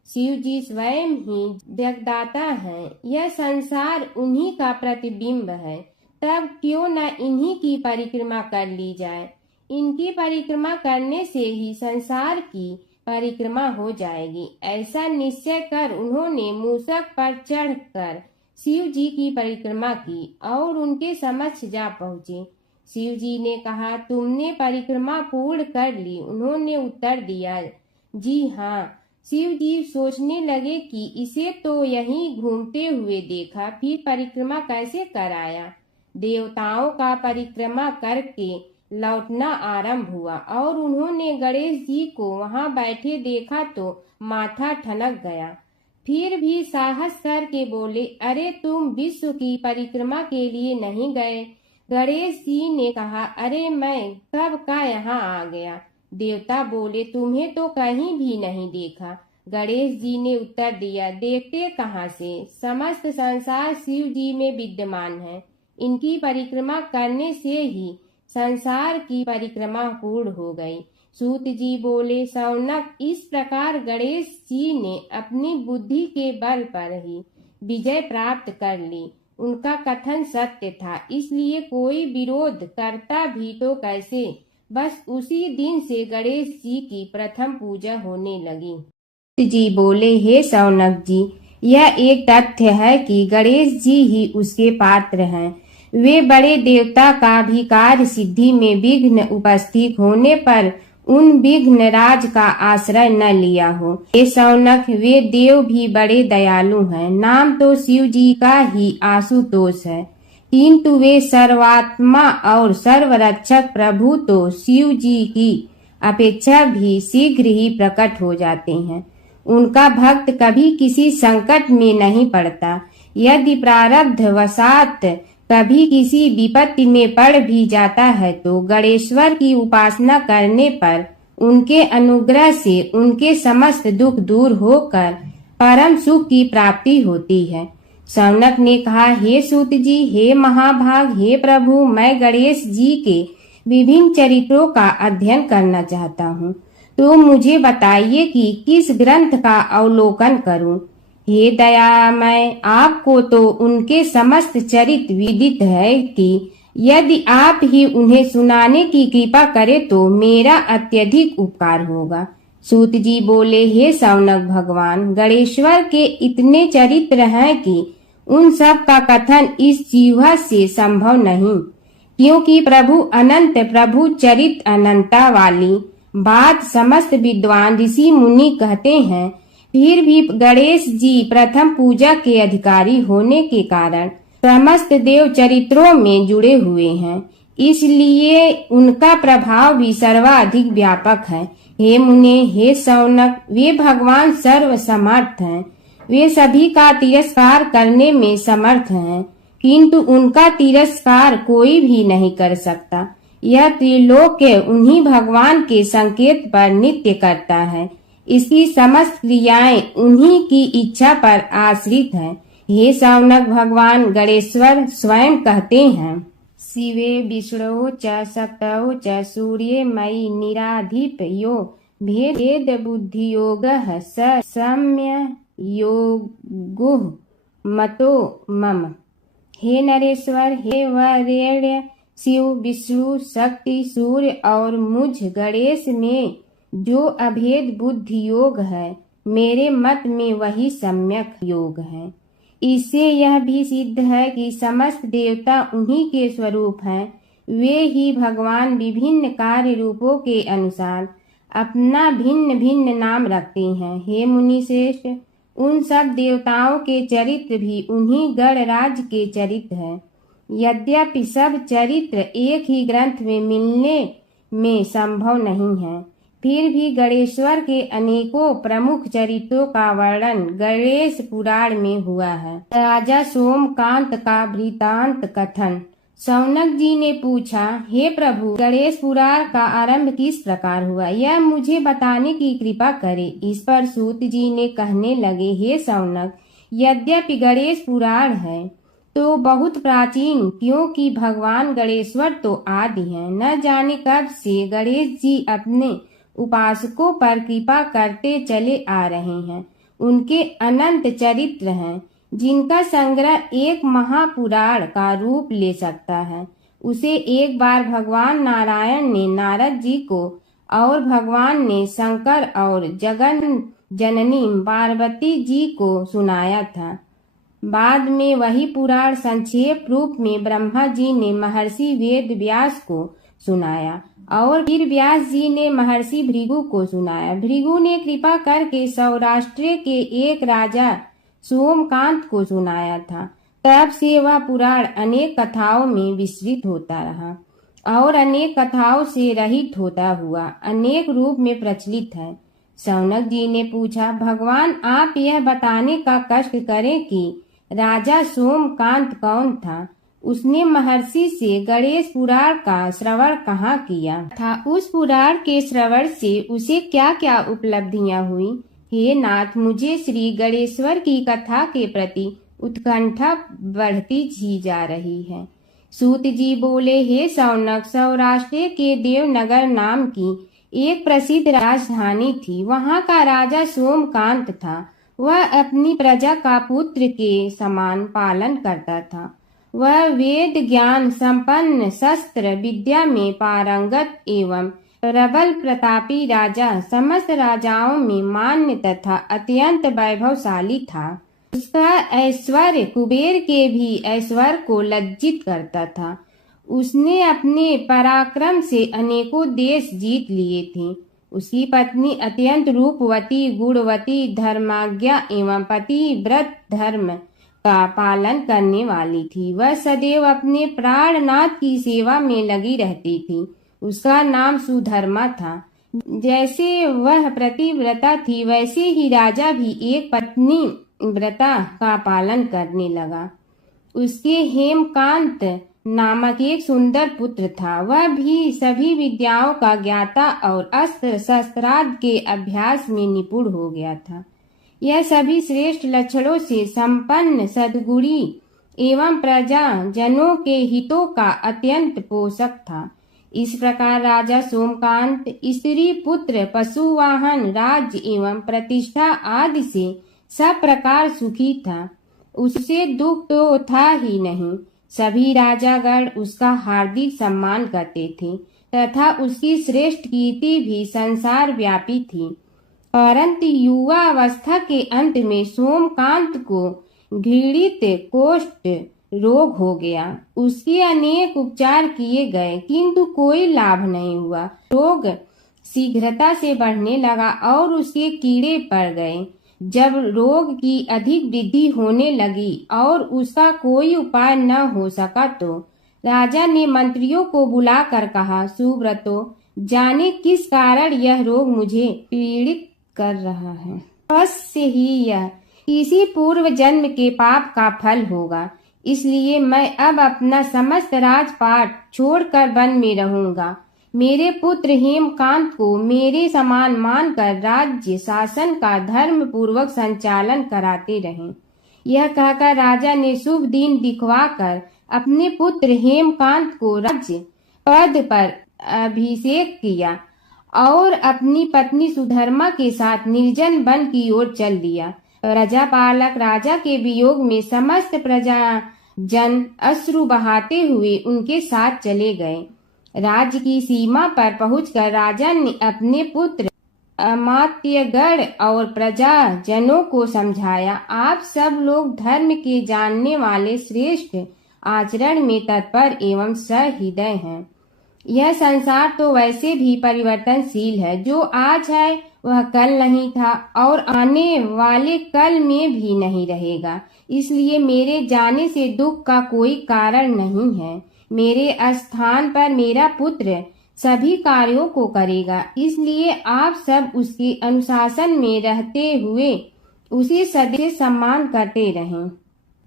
शिव जी स्वयं ही जगदाता हैं, यह संसार उन्हीं का प्रतिबिंब है, तब क्यों न इन्हीं की परिक्रमा कर ली जाए। इनकी परिक्रमा करने से ही संसार की परिक्रमा हो जाएगी। ऐसा निश्चय कर उन्होंने मूषक पर चढ़कर शिव जी की परिक्रमा की और उनके समक्ष जा पहुँचे। शिव जी ने कहा, तुमने परिक्रमा पूर्ण कर ली? उन्होंने उत्तर दिया, जी हाँ। शिव जी सोचने लगे कि इसे तो यहीं घूमते हुए देखा, फिर परिक्रमा कैसे कराया। देवताओं का परिक्रमा करके लौटना आरंभ हुआ और उन्होंने गणेश जी को वहां बैठे देखा तो माथा ठनक गया। फिर भी साहस करके बोले, अरे तुम विश्व की परिक्रमा के लिए नहीं गए? गणेश जी ने कहा, अरे मैं कब का यहाँ आ गया। देवता बोले, तुम्हें तो कहीं भी नहीं देखा। गणेश जी ने उत्तर दिया, देखते कहाँ से, समस्त संसार शिव जी में विद्यमान है। इनकी परिक्रमा करने से ही संसार की परिक्रमा पूर्ण हो गई। सूत जी बोले, शौनक, इस प्रकार गणेश जी ने अपनी बुद्धि के बल पर ही विजय प्राप्त कर ली। उनका कथन सत्य था, इसलिए कोई विरोध करता भी तो कैसे। बस उसी दिन से गणेश जी की प्रथम पूजा होने लगी। जी बोले, हे शौनक जी, यह एक तथ्य है कि गणेश जी ही उसके पात्र हैं। वे बड़े देवता का भी कार्य सिद्धि में विघ्न उपस्थित होने पर उन विघ्न राज का आश्रय न लिया हो। हे शौनक, वे देव भी बड़े दयालु हैं। नाम तो शिव जी का ही आशुतोष है, किंतु वे सर्वात्मा और सर्वरक्षक प्रभु तो शिव जी की अपेक्षा भी शीघ्र ही प्रकट हो जाते हैं। उनका भक्त कभी किसी संकट में नहीं पड़ता। यदि प्रारब्ध वशात कभी किसी विपत्ति में पड़ भी जाता है तो गणेश्वर की उपासना करने पर उनके अनुग्रह से उनके समस्त दुख दूर होकर परम सुख की प्राप्ति होती है। शौनक ने कहा, हे सूत जी, हे महाभाग, हे प्रभु, मैं गणेश जी के विभिन्न चरित्रों का अध्ययन करना चाहता हूँ, तो मुझे बताइए कि किस ग्रंथ का अवलोकन करूं। हे दयामय, आपको तो उनके समस्त चरित्र विदित है कि यदि आप ही उन्हें सुनाने की कृपा करें तो मेरा अत्यधिक उपकार होगा। सूत जी बोले, हे शौनक भगवान, गणेश्वर के इतने चरित्र हैं कि उन सब का कथन इस जीवा से संभव नहीं, क्योंकि प्रभु अनंत, प्रभु चरित्र अनंता वाली बात समस्त विद्वान ऋषि मुनि कहते हैं। फिर भी गणेश जी प्रथम पूजा के अधिकारी होने के कारण समस्त देव चरित्रों में जुड़े हुए हैं, इसलिए उनका प्रभाव भी सर्वाधिक व्यापक है। हे मुने, हे शौनक, वे भगवान सर्व समर्थ हैं। वे सभी का तिरस्कार करने में समर्थ हैं, किंतु उनका तिरस्कार कोई भी नहीं कर सकता। यह त्रिलोक्य उन्हीं भगवान के संकेत पर नित्य करता है। इसकी समस्त क्रियाएं उन्हीं की इच्छा पर आश्रित हैं। हे शौनक भगवान गणेश्वर स्वयं कहते हैं, शिवे विष्णु च शक्तौ च सूर्ये मयि निराधिप यो भेद बुद्धि योग स सम्य योगो मतो मम। हे नरेश्वर, हे वरेण्य, शिव, विष्णु, शक्ति, सूर्य और मुझ गणेश में जो अभेद बुद्धि योग है, मेरे मत में वही सम्यक योग है। इससे यह भी सिद्ध है कि समस्त देवता उन्हीं के स्वरूप हैं। वे ही भगवान विभिन्न कार्य रूपों के अनुसार अपना भिन्न भिन्न नाम रखते हैं। हे मुनि श्रेष्ठ, उन सब देवताओं के चरित्र भी उन्हीं गणराज के चरित्र हैं। यद्यपि सब चरित्र एक ही ग्रंथ में मिलने में संभव नहीं है, फिर भी गणेश्वर के अनेकों प्रमुख चरित्रों का वर्णन गणेश पुराण में हुआ है। राजा सोमकांत का वृतांत कथन शौनक जी ने पूछा, हे प्रभु, गणेश पुराण का आरंभ किस प्रकार हुआ, यह मुझे बताने की कृपा करे। इस पर सूत जी ने कहने लगे, हे शौनक, यद्यपि गणेश पुराण है तो बहुत प्राचीन, क्योंकि भगवान गणेश्वर तो आदि हैं। न जाने कब से गणेश जी अपने उपासकों पर कृपा करते चले आ रहे हैं। उनके अनंत चरित्र हैं, जिनका संग्रह एक महापुराण का रूप ले सकता है। उसे एक बार भगवान नारायण ने नारद जी को और भगवान ने शंकर और जगन जननी पार्वती जी को सुनाया था। बाद में वही पुराण संक्षेप रूप में ब्रह्मा जी ने महर्षि वेद व्यास को सुनाया और फिर व्यास जी ने महर्षि भृगु को सुनाया। भृगु ने कृपा करके सौराष्ट्र के एक राजा सोमकांत को सुनाया था। तब से वह पुराण अनेक कथाओं में विस्तृत होता रहा और अनेक कथाओं से रहित होता हुआ अनेक रूप में प्रचलित है। शौनक जी ने पूछा, भगवान, आप यह बताने का कष्ट करें कि राजा सोमकांत कौन था। उसने महर्षि से गणेश पुराण का श्रवण कहाँ किया था, उस पुराण के श्रवण से उसे क्या क्या उपलब्धियां हुई। हे नाथ, मुझे श्री गणेश्वर की कथा के प्रति उत्कंठा बढ़ती ही जा रही है। सूत जी बोले, हे शौनक, सौराष्ट्र के देवनगर नाम की एक प्रसिद्ध राजधानी थी। वहाँ का राजा सोमकांत था। वह अपनी प्रजा का पुत्र के समान पालन करता था। वह वेद ज्ञान संपन्न, शस्त्र विद्या में पारंगत एवं प्रबल प्रतापी राजा, समस्त राजाओं में मान्य तथा अत्यंत वैभवशाली था। उसका ऐश्वर्य कुबेर के भी ऐश्वर्य को लज्जित करता था। उसने अपने पराक्रम से अनेकों देश जीत लिए थे। उसकी पत्नी अत्यंत रूपवती, गुणवती, धर्माज्ञा एवं पतिव्रत धर्म का पालन करने वाली थी। वह सदैव अपने प्राणनाथ की सेवा में लगी रहती थी। उसका नाम सुधर्मा था। जैसे वह पतिव्रता थी, वैसे ही राजा भी एक पत्नी व्रता का पालन करने लगा। उसके हेमकांत नामक एक सुंदर पुत्र था। वह भी सभी विद्याओं का ज्ञाता और अस्त्र शस्त्रादि के अभ्यास में निपुण हो गया था। यह सभी श्रेष्ठ लक्षणों से संपन्न, सद्गुणी एवं प्रजा जनों के हितों का अत्यंत पोषक था। इस प्रकार राजा सोमकांत स्त्री पुत्र, पशुवाहन, राज्य एवं प्रतिष्ठा आदि से सब प्रकार सुखी था। उससे दुख तो था ही नहीं। सभी राजागण उसका हार्दिक सम्मान करते थे तथा उसकी श्रेष्ठ कीर्ति भी संसार व्यापी थी। परंतु युवा अवस्था के अंत में सोमकांत को घृणित कोष्ठ रोग हो गया। उसके अनेक उपचार किए गए, किंतु कोई लाभ नहीं हुआ। रोग शीघ्रता से बढ़ने लगा और उसके कीड़े पड़ गए। जब रोग की अधिक वृद्धि होने लगी और उसका कोई उपाय न हो सका तो राजा ने मंत्रियों को बुलाकर कहा, सुव्रतो, जाने किस कारण यह रोग मुझे पीड़ित कर रहा है। अवश्य ही यह किसी पूर्व जन्म के पाप का फल होगा। इसलिए मैं अब अपना समस्त राजपाट छोड़कर वन में रहूंगा। मेरे पुत्र हेमकांत को मेरे समान मानकर राज्य शासन का धर्म पूर्वक संचालन कराते रहें। यह कहकर राजा ने शुभ दिन दिखवाकर अपने पुत्र हेमकांत को राज्य पद पर अभिषेक किया और अपनी पत्नी सुधर्मा के साथ निर्जन वन की ओर चल दिया। प्रजापालक राजा के वियोग में समस्त प्रजा जन अश्रु बहाते हुए उनके साथ चले गए। राज्य की सीमा पर पहुंचकर राजा ने अपने पुत्र अमात्यगण और प्रजा जनों को समझाया, आप सब लोग धर्म के जानने वाले, श्रेष्ठ आचरण में तत्पर एवं सहृदय हैं। यह संसार तो वैसे भी परिवर्तनशील है। जो आज है वह कल नहीं था और आने वाले कल में भी नहीं रहेगा। इसलिए मेरे जाने से दुख का कोई कारण नहीं है। मेरे स्थान पर मेरा पुत्र सभी कार्यों को करेगा। इसलिए आप सब उसके अनुशासन में रहते हुए उसे सदैव सम्मान करते रहें।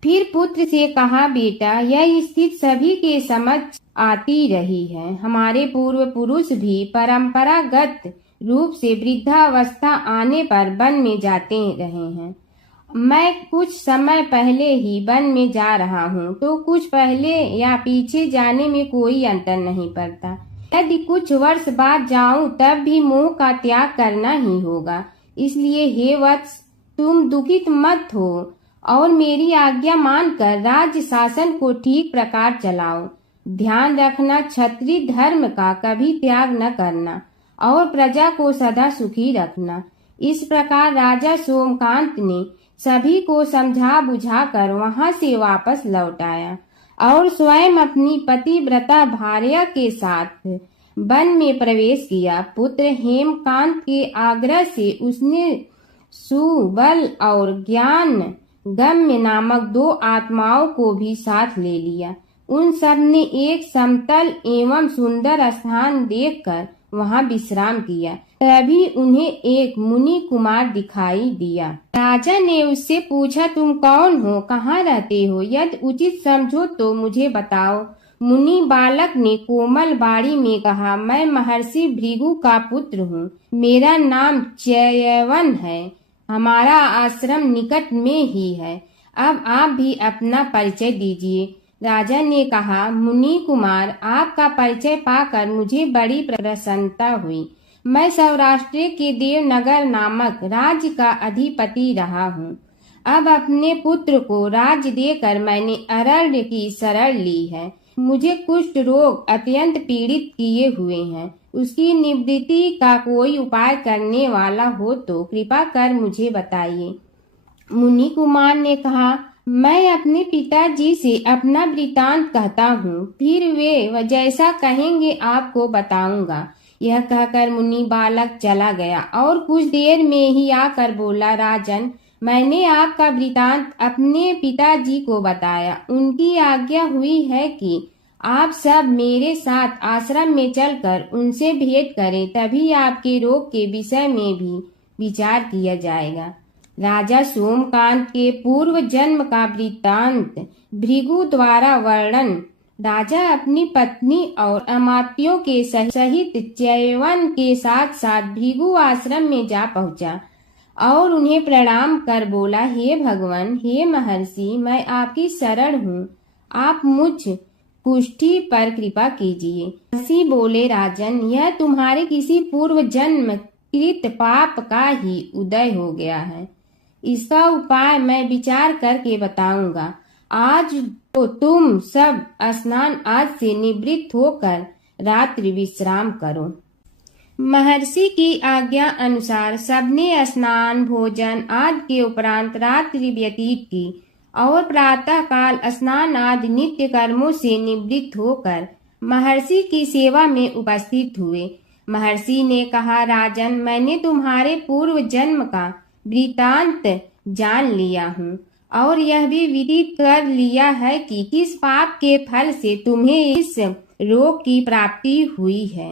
फिर पुत्र से कहा, बेटा, यह स्थिति सभी के समझ आती रही है। हमारे पूर्व पुरुष भी परंपरागत रूप से वृद्धावस्था आने पर वन में जाते रहे हैं। मैं कुछ समय पहले ही वन में जा रहा हूँ, तो कुछ पहले या पीछे जाने में कोई अंतर नहीं पड़ता। यदि कुछ वर्ष बाद जाऊं तब भी मोह का त्याग करना ही होगा। इसलिए हे वत्स, तुम दुखित मत हो और मेरी आज्ञा मानकर राज्य शासन को ठीक प्रकार चलाओ। ध्यान रखना, क्षत्रिय धर्म का कभी त्याग न करना और प्रजा को सदा सुखी रखना। इस प्रकार राजा सोमकांत ने सभी को समझा बुझाकर वहां से वापस लौट आया और स्वयं अपनी पतिव्रता भार्या के साथ वन में प्रवेश किया। पुत्र हेमकांत के आग्रह से उसने सुबल और ज्ञान गम्य नामक 2 आत्माओं को भी साथ ले लिया। उन सब ने एक समतल एवं सुंदर स्थान देखकर वहां विश्राम किया। तभी उन्हें एक मुनि कुमार दिखाई दिया। राजा ने उससे पूछा, तुम कौन हो, कहाँ रहते हो? यदि उचित समझो तो मुझे बताओ। मुनि बालक ने कोमल बाड़ी में कहा, मैं महर्षि भृगु का पुत्र हूँ। मेरा नाम च्यवन है। हमारा आश्रम निकट में ही है। अब आप भी अपना परिचय दीजिए। राजा ने कहा, मुनि कुमार, आपका परिचय पाकर मुझे बड़ी प्रसन्नता हुई। मैं सौराष्ट्र के देवनगर नामक राज्य का अधिपति रहा हूँ। अब अपने पुत्र को राज्य देकर मैंने अरण्य की शरण ली है। मुझे कुष्ठ रोग अत्यंत पीड़ित किए हुए हैं। उसकी निवृत्ति का कोई उपाय करने वाला हो तो कृपा कर मुझे बताइए। मुनि कुमार ने कहा, मैं अपने पिताजी से अपना वृतांत कहता हूँ, फिर वे जैसा कहेंगे आपको बताऊंगा। यह कहकर मुनि बालक चला गया और कुछ देर में ही आकर बोला, राजन, मैंने आपका वृतांत अपने पिताजी को बताया। उनकी आज्ञा हुई है कि आप सब मेरे साथ आश्रम में चलकर उनसे भेंट करें, तभी आपके रोग के विषय में भी विचार किया जाएगा। राजा सोमकांत के पूर्व जन्म का वृत्तांत भृगु द्वारा वर्णन। राजा अपनी पत्नी और अमात्यों के सहित च्यवन के साथ साथ भृगु आश्रम में जा पहुंचा और उन्हें प्रणाम कर बोला, हे भगवान, हे महर्षि, मैं आपकी शरण हूँ। आप मुझ कुष्ठी पर कृपा कीजिए। महर्षि बोले, राजन, यह तुम्हारे किसी पूर्व जन्म कृत पाप का ही उदय हो गया है। इसका उपाय मैं विचार करके बताऊंगा। आज तो तुम सब स्नान आज से निवृत्त होकर रात्रि विश्राम करो। महर्षि की आज्ञा अनुसार सबने स्नान भोजन आदि के उपरांत रात्रि व्यतीत की और प्रातः काल स्नान आदि नित्य कर्मों से निवृत्त होकर महर्षि की सेवा में उपस्थित हुए। महर्षि ने कहा, राजन, मैंने तुम्हारे पूर्व जन्म का वृतांत जान लिया हूँ और यह भी विदित कर लिया है कि किस पाप के फल से तुम्हें इस रोग की प्राप्ति हुई है।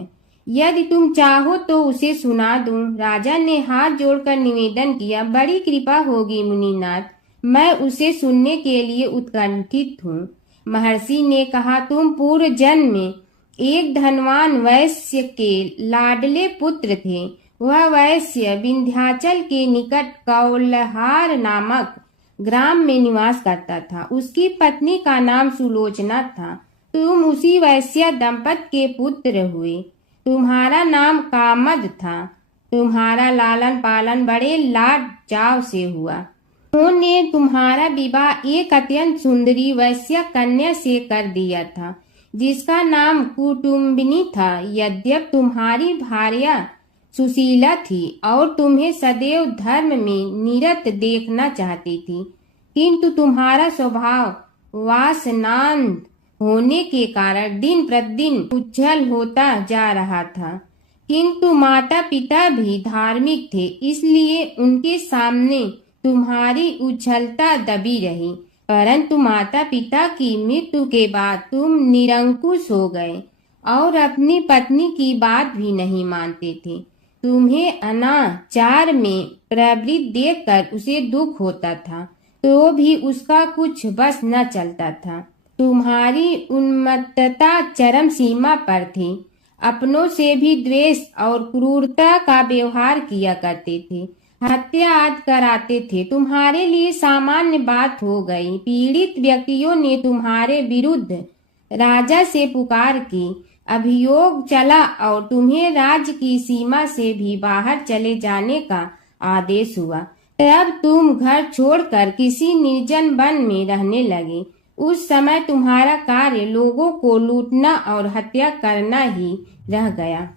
यदि तुम चाहो तो उसे सुना दूं। राजा ने हाथ जोड़कर निवेदन किया, बड़ी कृपा होगी मुनिनाथ, मैं उसे सुनने के लिए उत्कंठित हूँ। महर्षि ने कहा, तुम पूर्व जन्म में एक धनवान वैश्य के लाडले पुत्र थे। वह वैश्य विंध्याचल के निकट कौलहार नामक ग्राम में निवास करता था। उसकी पत्नी का नाम सुलोचना था। तुम उसी वैश्य दंपत के पुत्र हुए। तुम्हारा नाम कामद था। तुम्हारा लालन पालन बड़े लाड चाव से हुआ। उन्होंने तुम्हारा विवाह एक अत्यंत सुंदरी वैश्य कन्या से कर दिया था, जिसका नाम कुटुम्बिनी था। यद्यप तुम्हारी भार्या सुशीला थी और तुम्हें सदैव धर्म में निरत देखना चाहती थी, किंतु तुम्हारा स्वभाव वासनांध होने के कारण दिन प्रतिदिन उज्जवल होता जा रहा था। किंतु माता पिता भी धार्मिक थे, इसलिए उनके सामने तुम्हारी उज्ज्वलता दबी रही। परंतु माता पिता की मृत्यु के बाद तुम निरंकुश हो गए और अपनी पत्नी की बात भी नहीं मानते थे। तुम्हें अनाचार में प्रवृत्त देखकर उसे दुख होता था। तो भी उसका कुछ बस न चलता था। तुम्हारी उन्मत्तता चरम सीमा पर थी। अपनों से भी द्वेष और क्रूरता का व्यवहार किया करते थे, हत्या आदि कराते थे। तुम्हारे लिए सामान्य बात हो गई। पीड़ित व्यक्तियों ने तुम्हारे विरुद्ध राजा से पुकार की, अभियोग चला और तुम्हें राज्य की सीमा से भी बाहर चले जाने का आदेश हुआ। तब तुम घर छोड़कर किसी निर्जन वन में रहने लगे। उस समय तुम्हारा कार्य लोगों को लूटना और हत्या करना ही रह गया।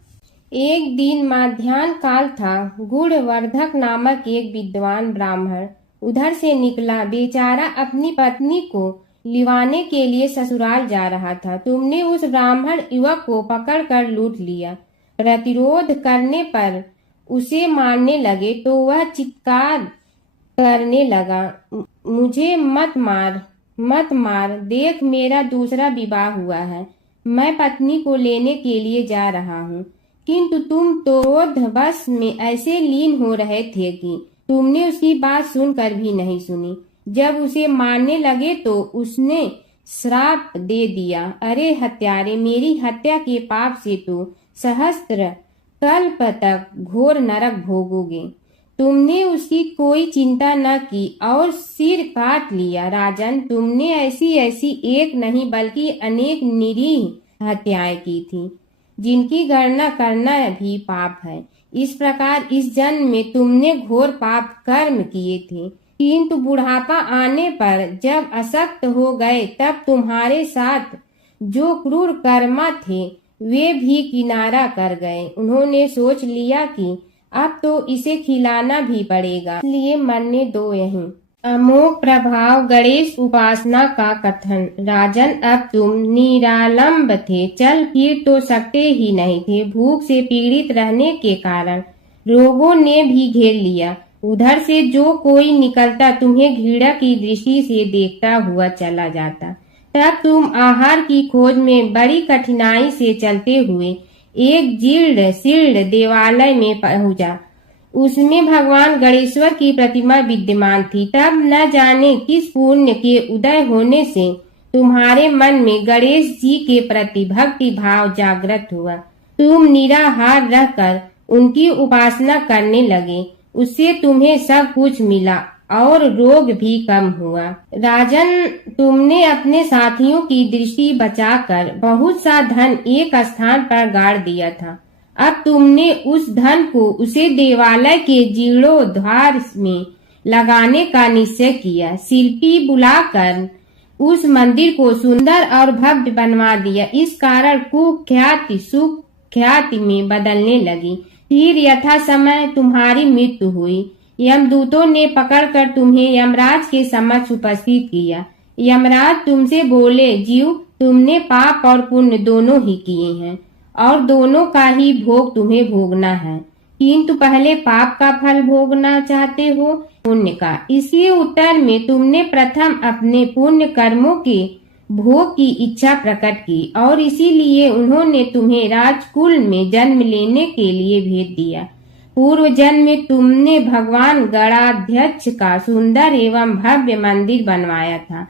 एक दिन माध्याह्न काल था। गुणवर्धक नामक एक विद्वान ब्राह्मण उधर से निकला। बेचारा अपनी पत्नी को लिवाने के लिए ससुराल जा रहा था। तुमने उस ब्राह्मण युवक को पकड़कर लूट लिया। प्रतिरोध करने पर उसे मारने लगे तो वह चित्कार करने लगा, मुझे मत मार, मत मार, देख मेरा दूसरा विवाह हुआ है, मैं पत्नी को लेने के लिए जा रहा हूँ। किंतु तुम तो क्रोधवश में ऐसे लीन हो रहे थे कि तुमने उसकी बात सुनकर भी नहीं सुनी। जब उसे मारने लगे तो उसने श्राप दे दिया, अरे हत्यारे, मेरी हत्या के पाप से तो सहस्त्र कल्प तक घोर नरक भोगोगे। तुमने उसकी कोई चिंता न की और सिर काट लिया। राजन, तुमने ऐसी ऐसी एक नहीं बल्कि अनेक निरीह हत्याएं की थी, जिनकी गणना करना भी पाप है। इस प्रकार इस जन्म में तुमने घोर पाप कर्म किए थे, किंतु बुढ़ापा आने पर जब अशक्त हो गए तब तुम्हारे साथ जो क्रूर कर्मा थे वे भी किनारा कर गए। उन्होंने सोच लिया कि अब तो इसे खिलाना भी पड़ेगा, इसलिए मरने दो यहीं। अमोघ प्रभाव गणेश उपासना का कथन। राजन, अब तुम निरालंब थे, चल फिर तो सकते ही नहीं थे। भूख से पीड़ित रहने के कारण रोगों ने भी घेर लिया। उधर से जो कोई निकलता तुम्हें घृणा की दृष्टि से देखता हुआ चला जाता। तब तुम आहार की खोज में बड़ी कठिनाई से चलते हुए एक जीर्ण शीर्ण देवालय में पहुंचा। उसमें भगवान गणेश्वर की प्रतिमा विद्यमान थी। तब न जाने किस पुण्य के उदय होने से तुम्हारे मन में गणेश जी के प्रति भक्ति भाव जागृत हुआ। तुम निराहार रहकर उनकी उपासना करने लगे। उससे तुम्हें सब कुछ मिला और रोग भी कम हुआ। राजन, तुमने अपने साथियों की दृष्टि बचाकर बहुत सा धन एक स्थान पर गाड़ दिया था। अब तुमने उस धन को उसे देवालय के जीर्णोद्धार में लगाने का निश्चय किया। शिल्पी बुलाकर उस मंदिर को सुंदर और भव्य बनवा दिया। इस कारण कुख्याति सुख्याति में बदलने लगी। फिर यथा समय तुम्हारी मृत्यु हुई। यमदूतों ने पकड़कर तुम्हें यमराज के समक्ष उपस्थित किया। यमराज तुमसे बोले, जीव, तुमने पाप और पुण्य दोनों ही किए हैं और दोनों का ही भोग तुम्हें भोगना है, किंतु पहले पाप का फल भोगना चाहते हो पुण्य का। इसके उत्तर में तुमने प्रथम अपने पुण्य कर्मों के भोग की इच्छा प्रकट की और इसीलिए उन्होंने तुम्हें राजकुल में जन्म लेने के लिए भेज दिया। पूर्व जन्म में तुमने भगवान गणाध्यक्ष का सुंदर एवं भव्य मंदिर बनवाया था,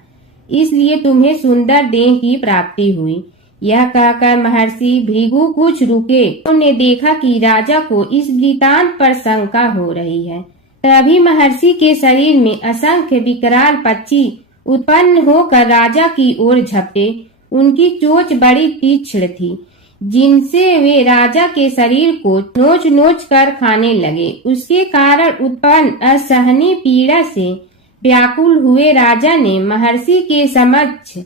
इसलिए तुम्हें सुंदर देह की प्राप्ति हुई। यह कहकर महर्षि भृगु कुछ रुके। उन्होंने देखा कि राजा को इस वृतांत पर शंका हो रही है। तभी महर्षि के शरीर में असंख्य विकराल पक्षी उत्पन्न होकर राजा की ओर झपटे। उनकी चोंच बड़ी तीक्ष्ण थी, जिनसे वे राजा के शरीर को नोच नोच कर खाने लगे। उसके कारण उत्पन्न असहनीय पीड़ा से व्याकुल हुए राजा ने महर्षि के समक्ष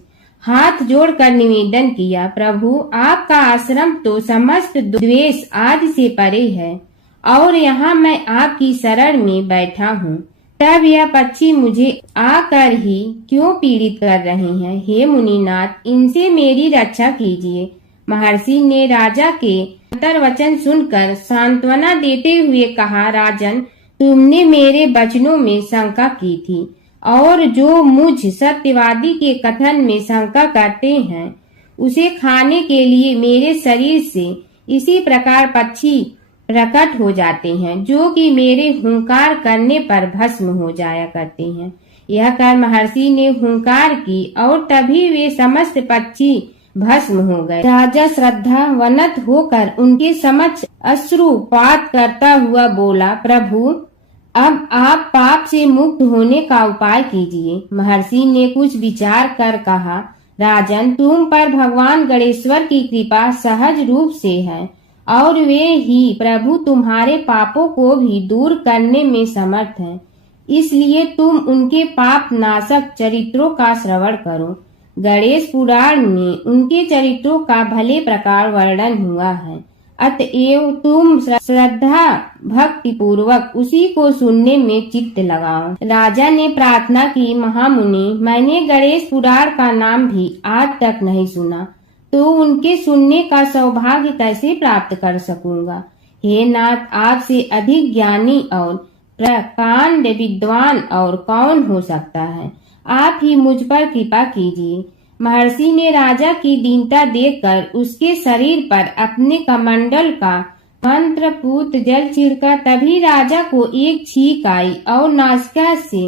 हाथ जोड़कर निवेदन किया, प्रभु, आपका आश्रम तो समस्त द्वेष आदि से परे है और यहाँ मैं आपकी शरण में बैठा हूँ। तब यह पक्षी मुझे आकर ही क्यों पीड़ित कर रहे हैं? हे मुनिनाथ, इनसे मेरी रक्षा कीजिए। महर्षि ने राजा के अंतर्वचन सुनकर सांत्वना देते हुए कहा, राजन, तुमने मेरे वचनों में शंका की थी और जो मुझ सत्यवादी के कथन में शंका करते हैं उसे खाने के लिए मेरे शरीर से इसी प्रकार पक्षी प्रकट हो जाते हैं, जो कि मेरे हुंकार करने पर भस्म हो जाया करते हैं। यह कर महर्षि ने हुंकार की और तभी वे समस्त पक्षी भस्म हो गए। राजा श्रद्धावनत होकर उनके समक्ष अश्रुपात करता हुआ बोला, प्रभु अब आप पाप से मुक्त होने का उपाय कीजिए। महर्षि ने कुछ विचार कर कहा, राजन तुम पर भगवान गणेश्वर की कृपा सहज रूप से है और वे ही प्रभु तुम्हारे पापों को भी दूर करने में समर्थ हैं। इसलिए तुम उनके पाप नाशक चरित्रों का श्रवण करो। गणेश पुराण में उनके चरित्रों का भले प्रकार वर्णन हुआ है, अतएव तुम श्रद्धा भक्ति पूर्वक उसी को सुनने में चित्त लगाओ। राजा ने प्रार्थना की, महामुनि मैंने गणेश पुराण का नाम भी आज तक नहीं सुना, तो उनके सुनने का सौभाग्य कैसे प्राप्त कर सकूंगा। हे नाथ, आपसे अधिक ज्ञानी और प्रकांड विद्वान और कौन हो सकता है। आप ही मुझ पर कृपा कीजिए। महर्षि ने राजा की दीनता देखकर उसके शरीर पर अपने कमंडल का मंत्रपूत जल छिड़का। तभी राजा को एक छींक आई और नासिका से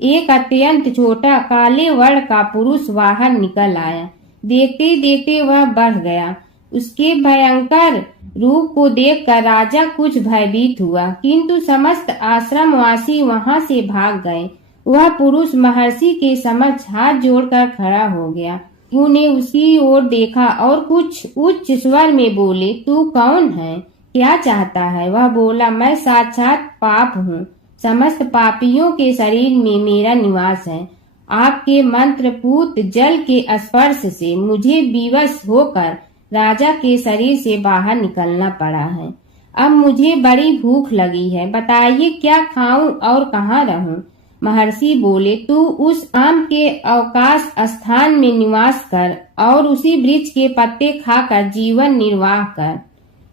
एक अत्यंत छोटा काले वर्ण का पुरुष बाहर निकल आया। देखते देखते वह बढ़ गया। उसके भयंकर रूप को देखकर राजा कुछ भयभीत हुआ, किंतु समस्त आश्रमवासी वहां से भाग गए। वह पुरुष महर्षि के समक्ष हाथ जोड़कर खड़ा हो गया। उन्हें उसकी ओर देखा और कुछ उच्च स्वर में बोले, तू कौन है, क्या चाहता है। वह बोला, मैं साक्षात पाप हूँ, समस्त पापियों के शरीर में मेरा निवास है। आपके मंत्रपूत जल के स्पर्श से मुझे विवश होकर राजा के शरीर से बाहर निकलना पड़ा है। अब मुझे बड़ी भूख लगी है, बताइए क्या खाऊं और कहाँ रहूं। महर्षि बोले, तू उस आम के अवकाश स्थान में निवास कर और उसी वृक्ष के पत्ते खाकर जीवन निर्वाह कर।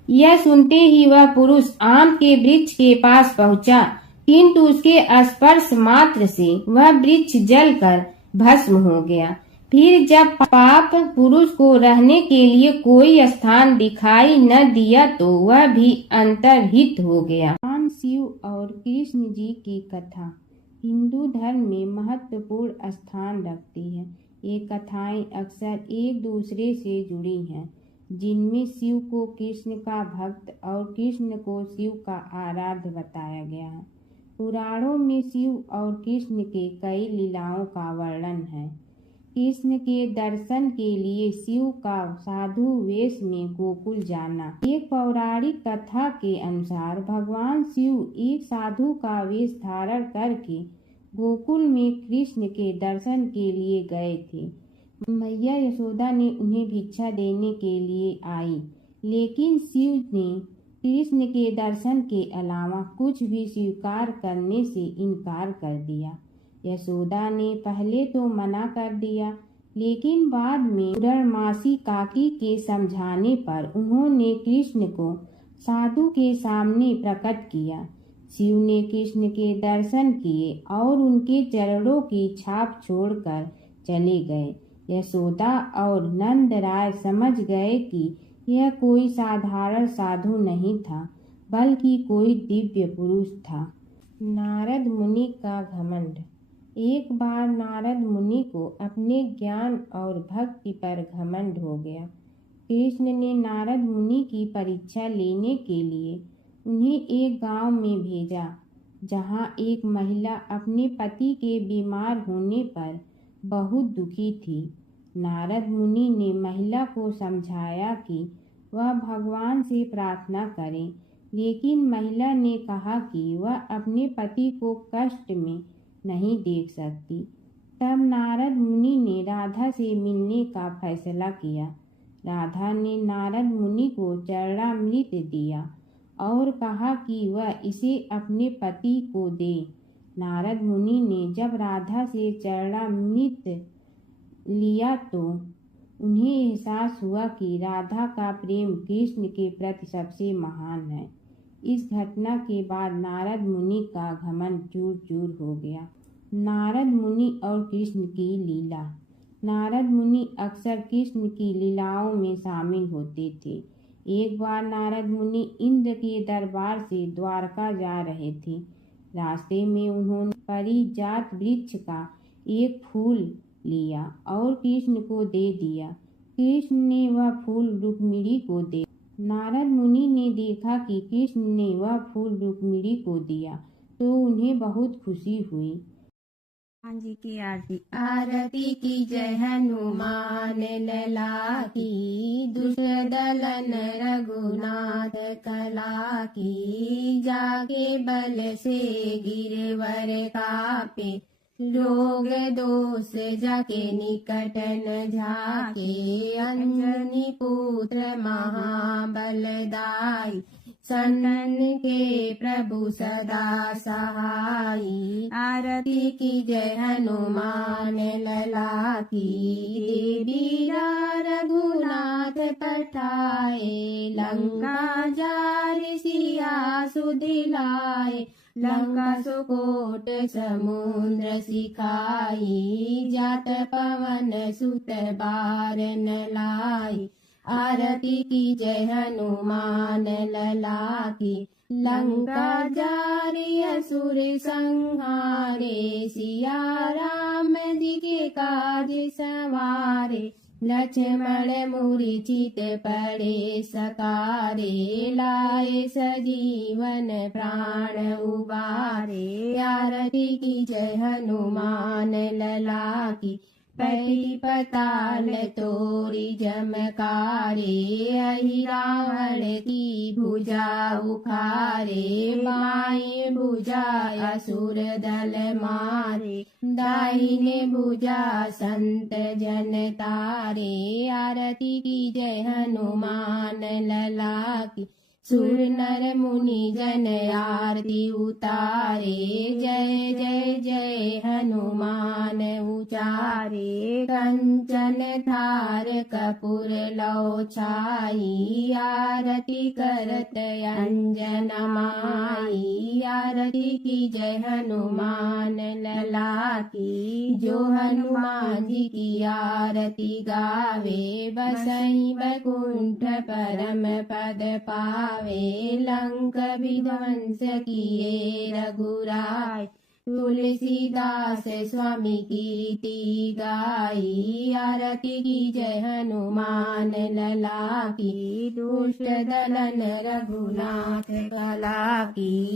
यह सुनते ही वह पुरुष आम के वृक्ष के पास पहुंचा, किंतु उसके स्पर्श मात्र से वह वृक्ष जलकर भस्म हो गया। फिर जब पाप पुरुष को रहने के लिए कोई स्थान दिखाई न दिया तो वह भी अंतर्हित हो गया। भगवान शिव और कृष्ण जी की कथा हिंदू धर्म में महत्वपूर्ण स्थान रखती है। ये कथाएं अक्सर एक दूसरे से जुड़ी हैं, जिनमें शिव को कृष्ण का भक्त और कृष्ण को शिव का आराध्य बताया गया है। पुराणों में शिव और कृष्ण के कई लीलाओं का वर्णन है। कृष्ण के दर्शन के लिए शिव का साधु वेश में गोकुल जाना। एक पौराणिक कथा के अनुसार भगवान शिव एक साधु का वेश धारण करके गोकुल में कृष्ण के दर्शन के लिए गए थे। मैया यशोदा ने उन्हें भिक्षा देने के लिए आई, लेकिन शिव ने कृष्ण के दर्शन के अलावा कुछ भी स्वीकार करने से इनकार कर दिया। यशोदा ने पहले तो मना कर दिया, लेकिन बाद में पूर्णमासी काकी के समझाने पर उन्होंने कृष्ण को साधु के सामने प्रकट किया। शिव ने कृष्ण के दर्शन किए और उनके चरणों की छाप छोड़कर चले गए। यशोदा और नंद राय समझ गए कि यह कोई साधारण साधु नहीं था, बल्कि कोई दिव्य पुरुष था। नारद मुनि का घमंड। एक बार नारद मुनि को अपने ज्ञान और भक्ति पर घमंड हो गया। कृष्ण ने नारद मुनि की परीक्षा लेने के लिए उन्हें एक गांव में भेजा, जहां एक महिला अपने पति के बीमार होने पर बहुत दुखी थी। नारद मुनि ने महिला को समझाया कि वह भगवान से प्रार्थना करे, लेकिन महिला ने कहा कि वह अपने पति को कष्ट में नहीं देख सकती। तब नारद मुनि ने राधा से मिलने का फैसला किया। राधा ने नारद मुनि को चरणामृत दिया और कहा कि वह इसे अपने पति को दे। नारद मुनि ने जब राधा से चरणामृत लिया तो उन्हें एहसास हुआ कि राधा का प्रेम कृष्ण के प्रति सबसे महान है। इस घटना के बाद नारद मुनि का घमंड चूर चूर हो गया। नारद मुनि और कृष्ण की लीला। नारद मुनि अक्सर कृष्ण की लीलाओं में शामिल होते थे। एक बार नारद मुनि इंद्र के दरबार से द्वारका जा रहे थे। रास्ते में उन्होंने पारिजात वृक्ष का एक फूल लिया और कृष्ण को दे दिया। कृष्ण ने वह फूल रुक्मिणी को दे। नारद मुनि ने देखा कि कृष्ण ने वह फूल रुक्मिणी को दिया तो उन्हें बहुत खुशी हुई। हनुमान जी की आरती। आरती की जय हनुमान लला की, दुष्ट दलन रघुनाथ कला की। जाके बल से गिरवर कापे, रोग दोष जाके निकट न झाके। अंजनी पुत्र महाबलदाई, संतन के प्रभु सदा सहाई। आरती की जय हनुमान लला की, देवीरा रघुनाथ पठाए। लंका जारि सिया सुदिलाए, लंका सुकोट समुद्र सिखाई। जात पवन सुत बार न लाई, आरती की जय हनुमान लला की। लंका जारि असुर संहारे, सिया राम जी के काज सवारे। लक्ष्मण मूर्छित पड़े सकारे, लाए सजीवन प्राण उबारे। आरती की जय हनुमान लला की, पैटी पताल तोरी जमकारे। अहि रावण की भुजा उखारे, बाएं भुजा असुर दल मारे। दाहिने भुजा संत जन तारे, आरती की जय हनुमान लला की। सुर नर मुनि जन आरती उतारे, जय जय जय हनुमान उचारे। कंचन थार कपूर लौ छाई, आरती करत अंजन माई। आरती की जय हनुमान लला की, जो हनुमान जी की आरती गावे। बसई बैकुंठ परम पद पावे, लंक विध्वंस किए रघुराय। तुलसीदास स्वामी कीर्ति गाई, आरती की जय हनुमान लला की। दुष्ट दलन रघुनाथ कला की।